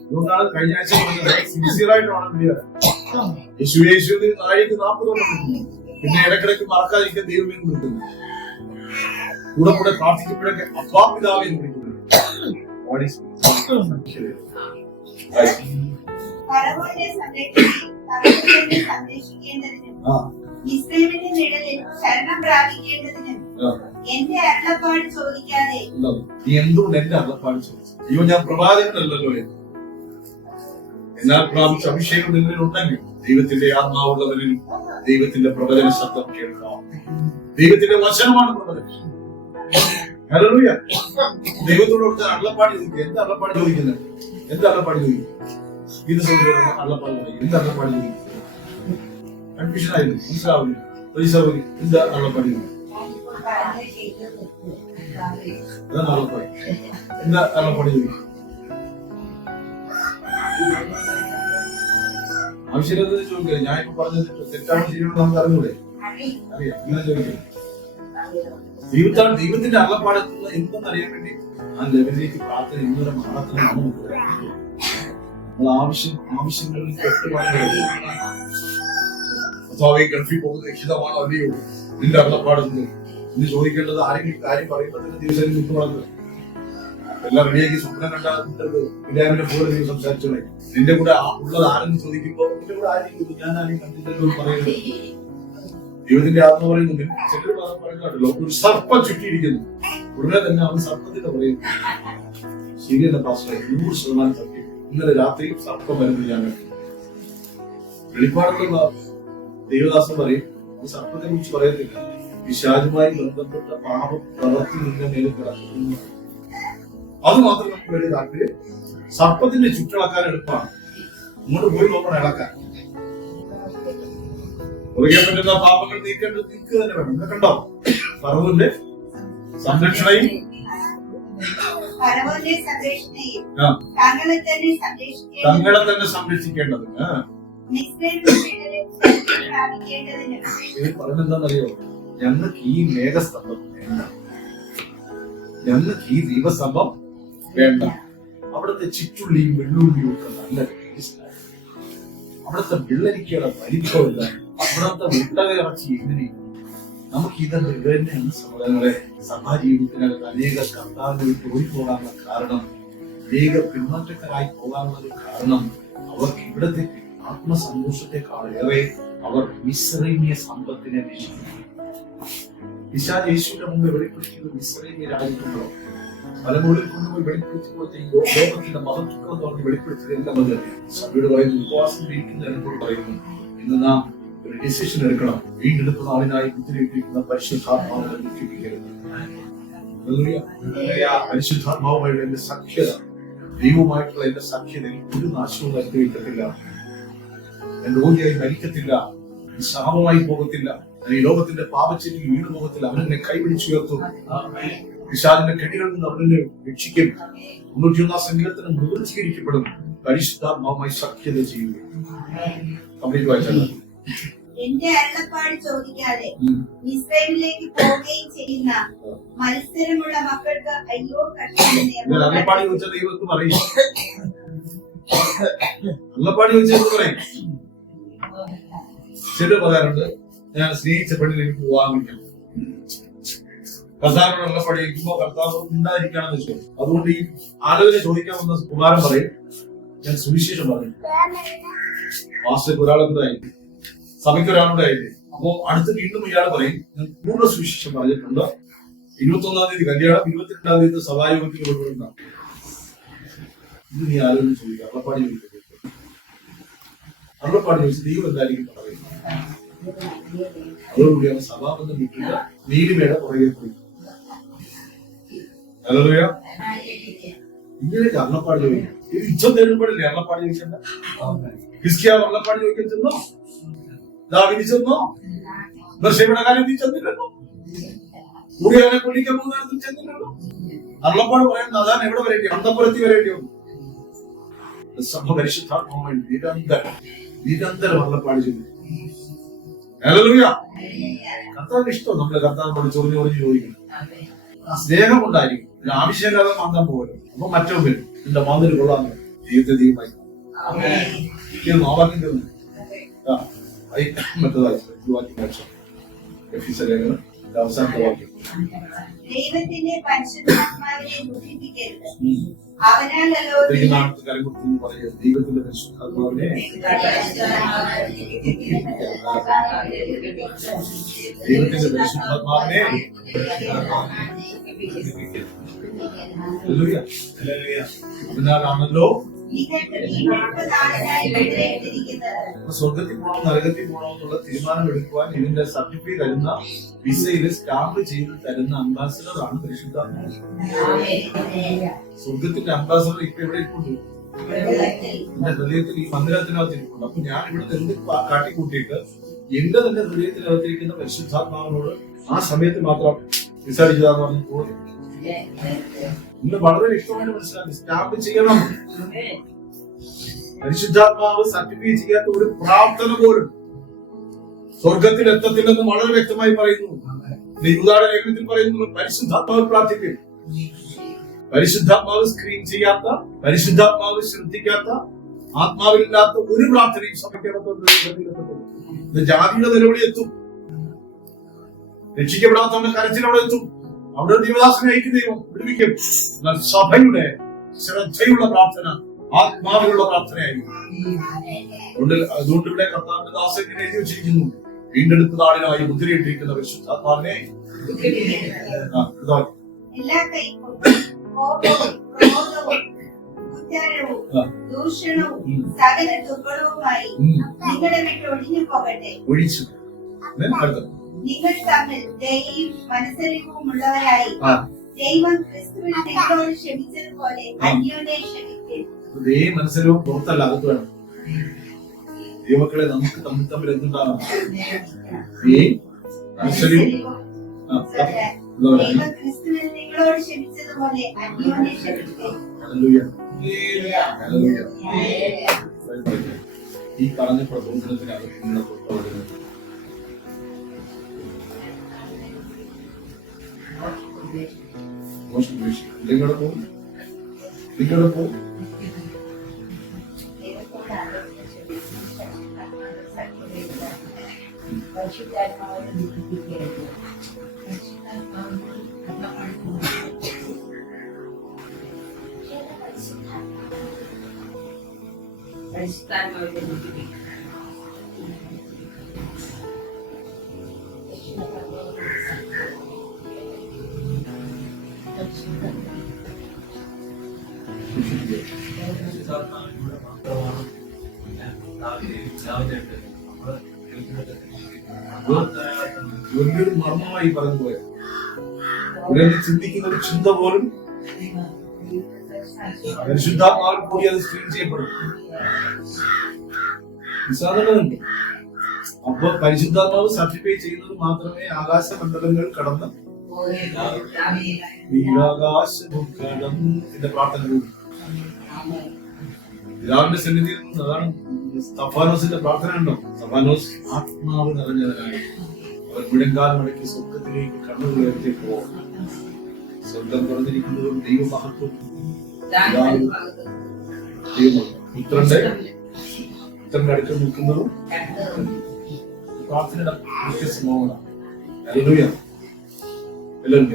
അതുകൊണ്ടാണ് കഴിഞ്ഞ ആഴ്ച പറഞ്ഞത് സിൻസിയറായിട്ട് വേണം യേശുവിന് നാഴിക്ക് 40 കൊണ്ടിരിക്കുന്നു. പിന്നെ ഇടക്കിടക്ക് മറക്കാതിരിക്കാൻ ദൈവമേ വിളിക്കുന്നു. കൂടെ കൂടെ പ്രാർത്ഥിക്കുമ്പോഴൊക്കെ അപ്പാ പിതാവേ എന്ന് വിളിക്കുന്നു. ഇസ്രായേലിന്റെ നിഴലിൽ ശരണം പ്രാപിക്കേണ്ടതിനും എന്റെ അരുളപ്പാട് ചോദിക്കാതെ. നീ എന്തുകൊണ്ട് എന്റെ അരുളപ്പാട് ചോദിച്ചു? അയ്യോ ഞാൻ പ്രവാചകനല്ലല്ലോ. എന്നാൽ പ്രാപിച്ച അഭിഷേകം നിങ്ങളിലുണ്ടെങ്കിൽ ദൈവത്തിന്റെ ആത്മാവുള്ളവരിൽ ദൈവത്തിന്റെ പ്രവചന ശബ്ദം കേൾക്കാം. ദൈവത്തിന്റെ വചനമാണ് പ്രവചനം. ഹല്ലേലൂയ. ദൈവത്തോട് അരുളപ്പാട് ചോദിക്കുക. എന്താ അരുളപ്പാട് ചോദിക്കുന്നത്? എന്താ അരുളപ്പാട് ചോദിക്കും? ഇത് അരുളപ്പാട് ചോദിക്കും. എന്താ അരുളപ്പാട് ചോദിക്കും? കൺഫ്യൂഷൻ ആയിരുന്നു. മനസ്സിലാവില്ല. എന്താ അരുളപ്പാട് ചോദിക്കും? അതാണ് അരുളപ്പാട്. എന്താ അരുളപ്പാട് ചോദിക്കും? ആവശ്യമില്ലാത്ത ചോദിക്കില്ല. ഞാൻ ഇപ്പൊ പറഞ്ഞത് തെറ്റാണ് ശരിയാണെന്ന് നമുക്ക് അറിഞ്ഞൂടെ? അറിയാം. ഇങ്ങനെ ചോദിക്കില്ല. ദൈവത്തിന്റെ അരുളപ്പാട് എന്തെന്നറിയാൻ വേണ്ടി ആ ലെവലിലേക്ക് പ്രാർത്ഥന ഇന്നലെ മാറത്തിന് നമ്മൾ ആവശ്യങ്ങളിൽ പെട്ടുപോയി ഗൾഫിൽ പോകുന്ന രക്ഷിതമാണോ അല്ലയോ നിന്റെ അരുളപ്പാടുന്നത് എന്ന് ചോദിക്കേണ്ടത്. ആരെങ്കിലും കാര്യം പറയുമ്പോൾ തന്നെ ദിവസം വിട്ടുപോകുന്നത് എല്ലാം റെഡിയാക്കി സ്വപ്നം കണ്ടാൽ ഇല്ലാമിന്റെ കൂടെ നീ സംസാരിച്ചോളെ. നിന്റെ കൂടെ ഉള്ളത് ആരെന്ന് ചോദിക്കുമ്പോ നിന്റെ കൂടെ ആരെങ്കിലും ഞാൻ ആരെയും കണ്ടില്ലല്ലോ എന്ന് പറയുന്നത്. ദൈവത്തിന്റെ ആത്മ പറയുന്നു. ചിലർ പറയുന്നുണ്ടല്ലോ ഒരു സർപ്പം ചുറ്റിയിരിക്കുന്നു. ഉടനെ തന്നെ അവൻ സർപ്പത്തിന്റെ പറയുന്നു. ശരിയല്ല പാസ്റ്ററെ, 100% സത്യം. ഇന്നലെ രാത്രി സർപ്പം വരുന്നു. ഞാൻ വെളിപ്പാടുള്ള ദൈവദാസൻ പറയും സർപ്പത്തെ കുറിച്ച് പറയത്തില്ല. പിശാചുമായി ബന്ധപ്പെട്ട പാപം പ്രവർത്തി നിന്റെ മേലിൽ കിടക്കുന്നു. അത് മാത്രം നമുക്ക് വലിയ താല്പര്യം. സർപ്പത്തിന്റെ ചുറ്റിളക്കാൻ എളുപ്പമാണ്. ഇങ്ങോട്ട് പോയി നോക്കണം ഇളക്കാൻ. ഒറിയാൻ പറ്റുന്ന പാപങ്ങൾ നീക്കേണ്ടത് നീക്കുക തന്നെ വേണം. ഇവിടെ കണ്ടോ ഫറവോന്റെ സംരക്ഷണയും തങ്ങളെ തന്നെ സംരക്ഷിക്കേണ്ടത്. ഇത് പറഞ്ഞെന്താണെന്നറിയോ? ഞങ്ങൾക്ക് ഈ മേഘസ്തംഭം വേണ്ട, ഞങ്ങൾക്ക് ഈ ദീപസ്തംഭം വേണ്ട. അവിടുത്തെ ചിറ്റുള്ളിയും വെള്ളുള്ളിയും ഒക്കെ നല്ല ടേസ്റ്റാണ്. അവിടുത്തെ വെള്ളരിക്കയുടെ പരിഭവമില്ല. അവിടുത്തെ മുട്ടകയിറച്ചി എങ്ങനെ നമുക്ക് ഇതന്നെയാണ് സഹോദരങ്ങളെ. സഭാ ജീവിതത്തിനകത്ത് അനേക കർത്താവുകൾ പോയി പോകാനുള്ള കാരണം, അനേക പിന്മാറ്റക്കാരായി പോകാനുള്ള കാരണം അവർക്ക് ഇവിടത്തെ ആത്മസന്തോഷത്തെക്കാളേറെ അവർ മിസ്രൈമ്യ സമ്പത്തിനെ നിശ്ചയിച്ചു. പിശാച് യേശുവിന്റെ മുമ്പ് വെളിപ്പെടുത്തിയത് മിസ്രൈമ്യ രാജ്യത്തുണ്ടോ മലമുകളിൽ കൊണ്ടുപോയി വെളിപ്പെടുത്തിയപ്പോൾ ലോകത്തിന്റെ മഹത്വം എന്ന് പറഞ്ഞ് വെളിപ്പെടുത്തിയത് എല്ലാം അത് സഭയോട് പറയുന്നു. ഉപവാസം ഇരിക്കുന്ന എന്നോട് പറയുന്നു, ഇന്ന് നാം ഒരു ഡിസിഷൻ എടുക്കണം. വീണ്ടെടുക്കുന്ന ആളിനായി കുത്തിരിട്ടിരിക്കുന്ന പരിശുദ്ധാത്മാവിനെ ദുഃഖിപ്പിക്കരുത്. പരിശുദ്ധാത്മാവുമായുള്ള എന്റെ സഖ്യത, ദൈവവുമായിട്ടുള്ള എന്റെ സഖ്യതയിൽ ഒരു നാശവും അനുഭവിക്കത്തില്ല. ഞാൻ രോഗിയായി മരിക്കത്തില്ല, ശാപമായി പോകത്തില്ല, ഞാൻ ഈ ലോകത്തിന്റെ പാപച്ചെരിയിൽ വീണു പോകത്തില്ല. അവനെന്നെ കൈപിടിച്ചുയർത്തും. പിശാചിന്റെ കെണികളിൽ നിന്ന് അവനെ രക്ഷിക്കും. 91 സങ്കീർത്തനം നിർവചീകരിക്കപ്പെടും. പരിശുദ്ധാത്മാവുമായി സഖ്യത ചെയ്യുക. കംപ്ലീറ്റ് വായിച്ചാൽ എന്റെ അരുളപ്പാട് ചോദിക്കാതെ മിസ്രൈമിലേക്ക് പോവുകയും ചെയ്യുന്ന മത്സരമുള്ള മക്കൾക്ക് അയ്യോ കഷ്ടം. അരുളപ്പാട് ചോദിച്ച ദൈവത്തിന് പറയും. അരുളപ്പാട് ചോദിച്ചത് പറയും. ചില പറയാറുണ്ട്, ഞാൻ സ്നേഹിച്ച പെണ്ണിൽ എനിക്ക് വിവാഹം കഴിക്കണം. കർത്താവിനോട് അരുളപ്പാട് ചോദിക്കുമ്പോ കർത്താവ് ഉണ്ടായിരിക്കുകയാണെന്ന് വെച്ചു. അതുകൊണ്ട് ഈ ആലോചന ചോദിക്കാൻ വന്ന കുമാരൻ പറയും, ഞാൻ സുവിശേഷം പറയും. മാസ്റ്റർക്ക് ഒരാളെന്തായിരിക്കും, സഭയ്ക്ക് ഒരാളുടെ ആയില്ലേ. അപ്പോ അടുത്ത് വീണ്ടും ഇയാൾ പറയും, ഞാൻ പൂർണ്ണ സുവിശേഷം പറഞ്ഞിട്ടുണ്ട്. 21-ാം തീയതി കല്യാണം, 22-ാം തീയതി സഭായോഗത്തിൽ കൊണ്ടുവരുന്ന. ഇത് നീ ആലോചന ചോദിക്കുക. അരുളപ്പാട് ചോദിക്കുക. അരുളപ്പാട് ചോദിച്ച് ദൈവം എന്തായിരിക്കും പറയുന്നത്. അതോടുകൂടി അവൻ സഭാബന്ധം വിട്ടിട്ട് നീലിമയുടെ പുറകെ പോയി. ഹല്ലേലൂയ. ഇങ്ങനെ അരുളപ്പാട് ചോദിക്കും. ഇത് ഇച്ഛം തരുമ്പോഴല്ലേ അരുളപ്പാട് ചോദിക്കണ്ട. ഹിസ്കിയാവ് അരുളപ്പാട് ചോദിക്കാൻ ചെന്നോ? ദാവീദ് ചെന്നോ? ബർശേബയുടെ കാര്യത്തിൽ ചെന്നില്ലല്ലോ. ഊരിയാനെ കൊല്ലിക്കാൻ പോകുന്ന കാര്യത്തിൽ ചെന്നില്ലല്ലോ. അരുളപ്പാട് പറയുന്നത് അതാണ്. എവിടെ വരേണ്ടി? അന്തപുരത്തി വരേണ്ടി വന്നു. സഭ പരിശുദ്ധാത്മാവുമായി നിരന്തരം അരുളപ്പാട് ചെയ്തു. ഹല്ലേലൂയ. കർത്താവിന് ഇഷ്ടം നമ്മളെ കർത്താവിനോട് ചൊറിഞ്ഞ് ചോദിക്കണം. ആ സ്നേഹം ഉണ്ടായിരിക്കും. ഇതിന് ആവശ്യമില്ലാതെ മാന്താൻ പോകല്ലോ. അപ്പൊ മറ്റോ വരും. എന്റെ മാന്തിന് കൊള്ളാൻ ദൈവത്തെ ദൈവമായി നോവാക്കി തരുന്നു. അവസാനത്തെ വാക്യം, ദൈവത്തിന്റെ പരിശുദ്ധാത്മാവിനെ ദുഃഖിപ്പിക്കരുത്. അവനാലല്ലോ കരകുത്തുന്നു പറയുക. ദൈവത്തിന്റെ പരിശുദ്ധാത്മാവിനെ ദൈവത്തിന്റെ പരിശുദ്ധാത്മാവിനെ അവനാലാണല്ലോ സ്വർഗത്തിൽ പോകണം നരകത്തിൽ പോകണം എന്നുള്ള തീരുമാനം എടുക്കുവാൻ ഇതിന്റെ സർട്ടിഫിക്കറ്റ് തരുന്ന വിസയിൽ സ്റ്റാമ്പ് ചെയ്ത് തരുന്ന അംബാസിഡർ ആണ് പരിശുദ്ധാത്മാവ്. സ്വർഗത്തിന്റെ അംബാസിഡർ ഇപ്പൊ എവിടെ ഇരിപ്പുണ്ട്? എന്റെ ഹൃദയത്തിൽ ഈ മന്ദിരത്തിനകത്ത് ഇരിപ്പുണ്ട്. അപ്പൊ ഞാൻ ഇവിടെ എന്ത് കാട്ടിക്കൂട്ടിയിട്ട് എന്റെ തന്നെ ഹൃദയത്തിനകത്തിരിക്കുന്ന പരിശുദ്ധാത്മാവിനോട് ആ സമയത്ത് മാത്രം വിസാരിച്ചതാന്ന് പറഞ്ഞ് തോന്നി. ഇന്ന് വളരെ വ്യക്തമായിട്ട് മനസ്സിലാക്കി. സ്റ്റാമ്പ് ചെയ്യണം. പരിശുദ്ധാത്മാവ് സർട്ടിഫൈ ചെയ്യാത്ത ഒരു പ്രാർത്ഥന പോലും സ്വർഗത്തിൽ എത്തത്തില്ലെന്ന് വളരെ വ്യക്തമായി പറയുന്നു. യൂദായുടെ ലേഖനത്തിൽ പറയുന്നു, പരിശുദ്ധാത്മാവ് പ്രാർത്ഥിക്കും. പരിശുദ്ധാത്മാവ് സ്ക്രീൻ ചെയ്യാത്ത, പരിശുദ്ധാത്മാവ് ശ്രദ്ധിക്കാത്ത, ആത്മാവില്ലാത്ത ഒരു പ്രാർത്ഥനയും സഭയ്ക്കകത്ത് ജാതിയുടെ നിലവിളി എത്തും. രക്ഷിക്കപ്പെടാത്തവന്റെ കരച്ചിലവിടെ എത്തും. അവിടെ ദൈവദാസനെ അയക്കും, ദൈവം വിടുവിക്കും. എന്നാൽ സഭയുടെ ശ്രദ്ധയുള്ള പ്രാർത്ഥന ആത്മാവിലുള്ള പ്രാർത്ഥനയായിരിക്കും. അതുകൊണ്ട് ഇവിടെ കർത്താവിന്റെ ദാസൻ എഴുതി വെച്ചിരിക്കുന്നു, വീണ്ടെടുത്ത നാളിനായി മുദ്രയിട്ടിരിക്കുന്ന പരിശുദ്ധാത്മാവിനെ എല്ലാ കൈപ്പും കോപവും ക്രോധവും കുറ്റാരവും ദൂഷണവും സകല ദുർഗുണവുമായി നിങ്ങളെ വിട്ട് ഒഴിഞ്ഞു പോകട്ടെ. ഒഴിച്ചു നിങ്ങൾ തമ്മിൽ ദയയും മനസ്സലിവും ഉള്ളവരായി ദൈവം ക്രിസ്തുവിൽ നിങ്ങളോട് ക്ഷമിച്ചതുപോലെ അന്യോന്യം ക്ഷമിക്കും. മനസ്സിലും പുറത്തല്ല, അകത്ത് വേണം. ദൈവമക്കളെ, നമുക്ക് തമ്മിൽ എന്തുണ്ടാകണം? ദൈവം ക്രിസ്തുവിൽ നിങ്ങളോട് ക്ഷമിച്ചതുപോലെ അന്യോന്യം ക്ഷമിക്കും. ഈ പറഞ്ഞ പ്രബോധനത്തിനാണ് നിങ്ങളെ തൊട്ടുവരുന്നത്. നിങ്ങളുടെ പോകും വലിയൊരു മർമ്മമായി പറഞ്ഞു പോയത്. ചിന്തിക്കുന്ന ഒരു ചിന്ത പോലും പരിശുദ്ധാത്മാവിൽ കൂടി അത് സ്ക്രീൻ ചെയ്യപ്പെടും. നിസ്സാരമുണ്ട്. അപ്പൊ പരിശുദ്ധാത്മാവ് സർട്ടിഫൈ ചെയ്യുന്നത് മാത്രമേ ആകാശമണ്ഡലങ്ങൾ കടന്ന് നീലാകാശവും കടന്ന് പ്രാർത്ഥന കൂടി പിതാവിന്റെ സന്നിധിയിൽ നിന്ന് അതാണ് സ്തഫാനോസിന്റെ പ്രാർത്ഥന ഉണ്ടോ? സ്തഫാനോസ് ആത്മാവ് നിറഞ്ഞവനായി അവർ മുഴങ്കാൽ മടക്കി സ്വർഗത്തിലേക്ക് കണ്ണുകൾ ഉയർത്തി പോകും. സ്വർഗം തുറന്നിരിക്കുന്നതും ദൈവമഹത്വം പുത്രന്റെ അടുക്കൽ നിൽക്കുന്നതും പ്രാർത്ഥനയുടെ വ്യത്യസ്തമാണ്. ഹല്ലേലൂയ. എല്ലാവരും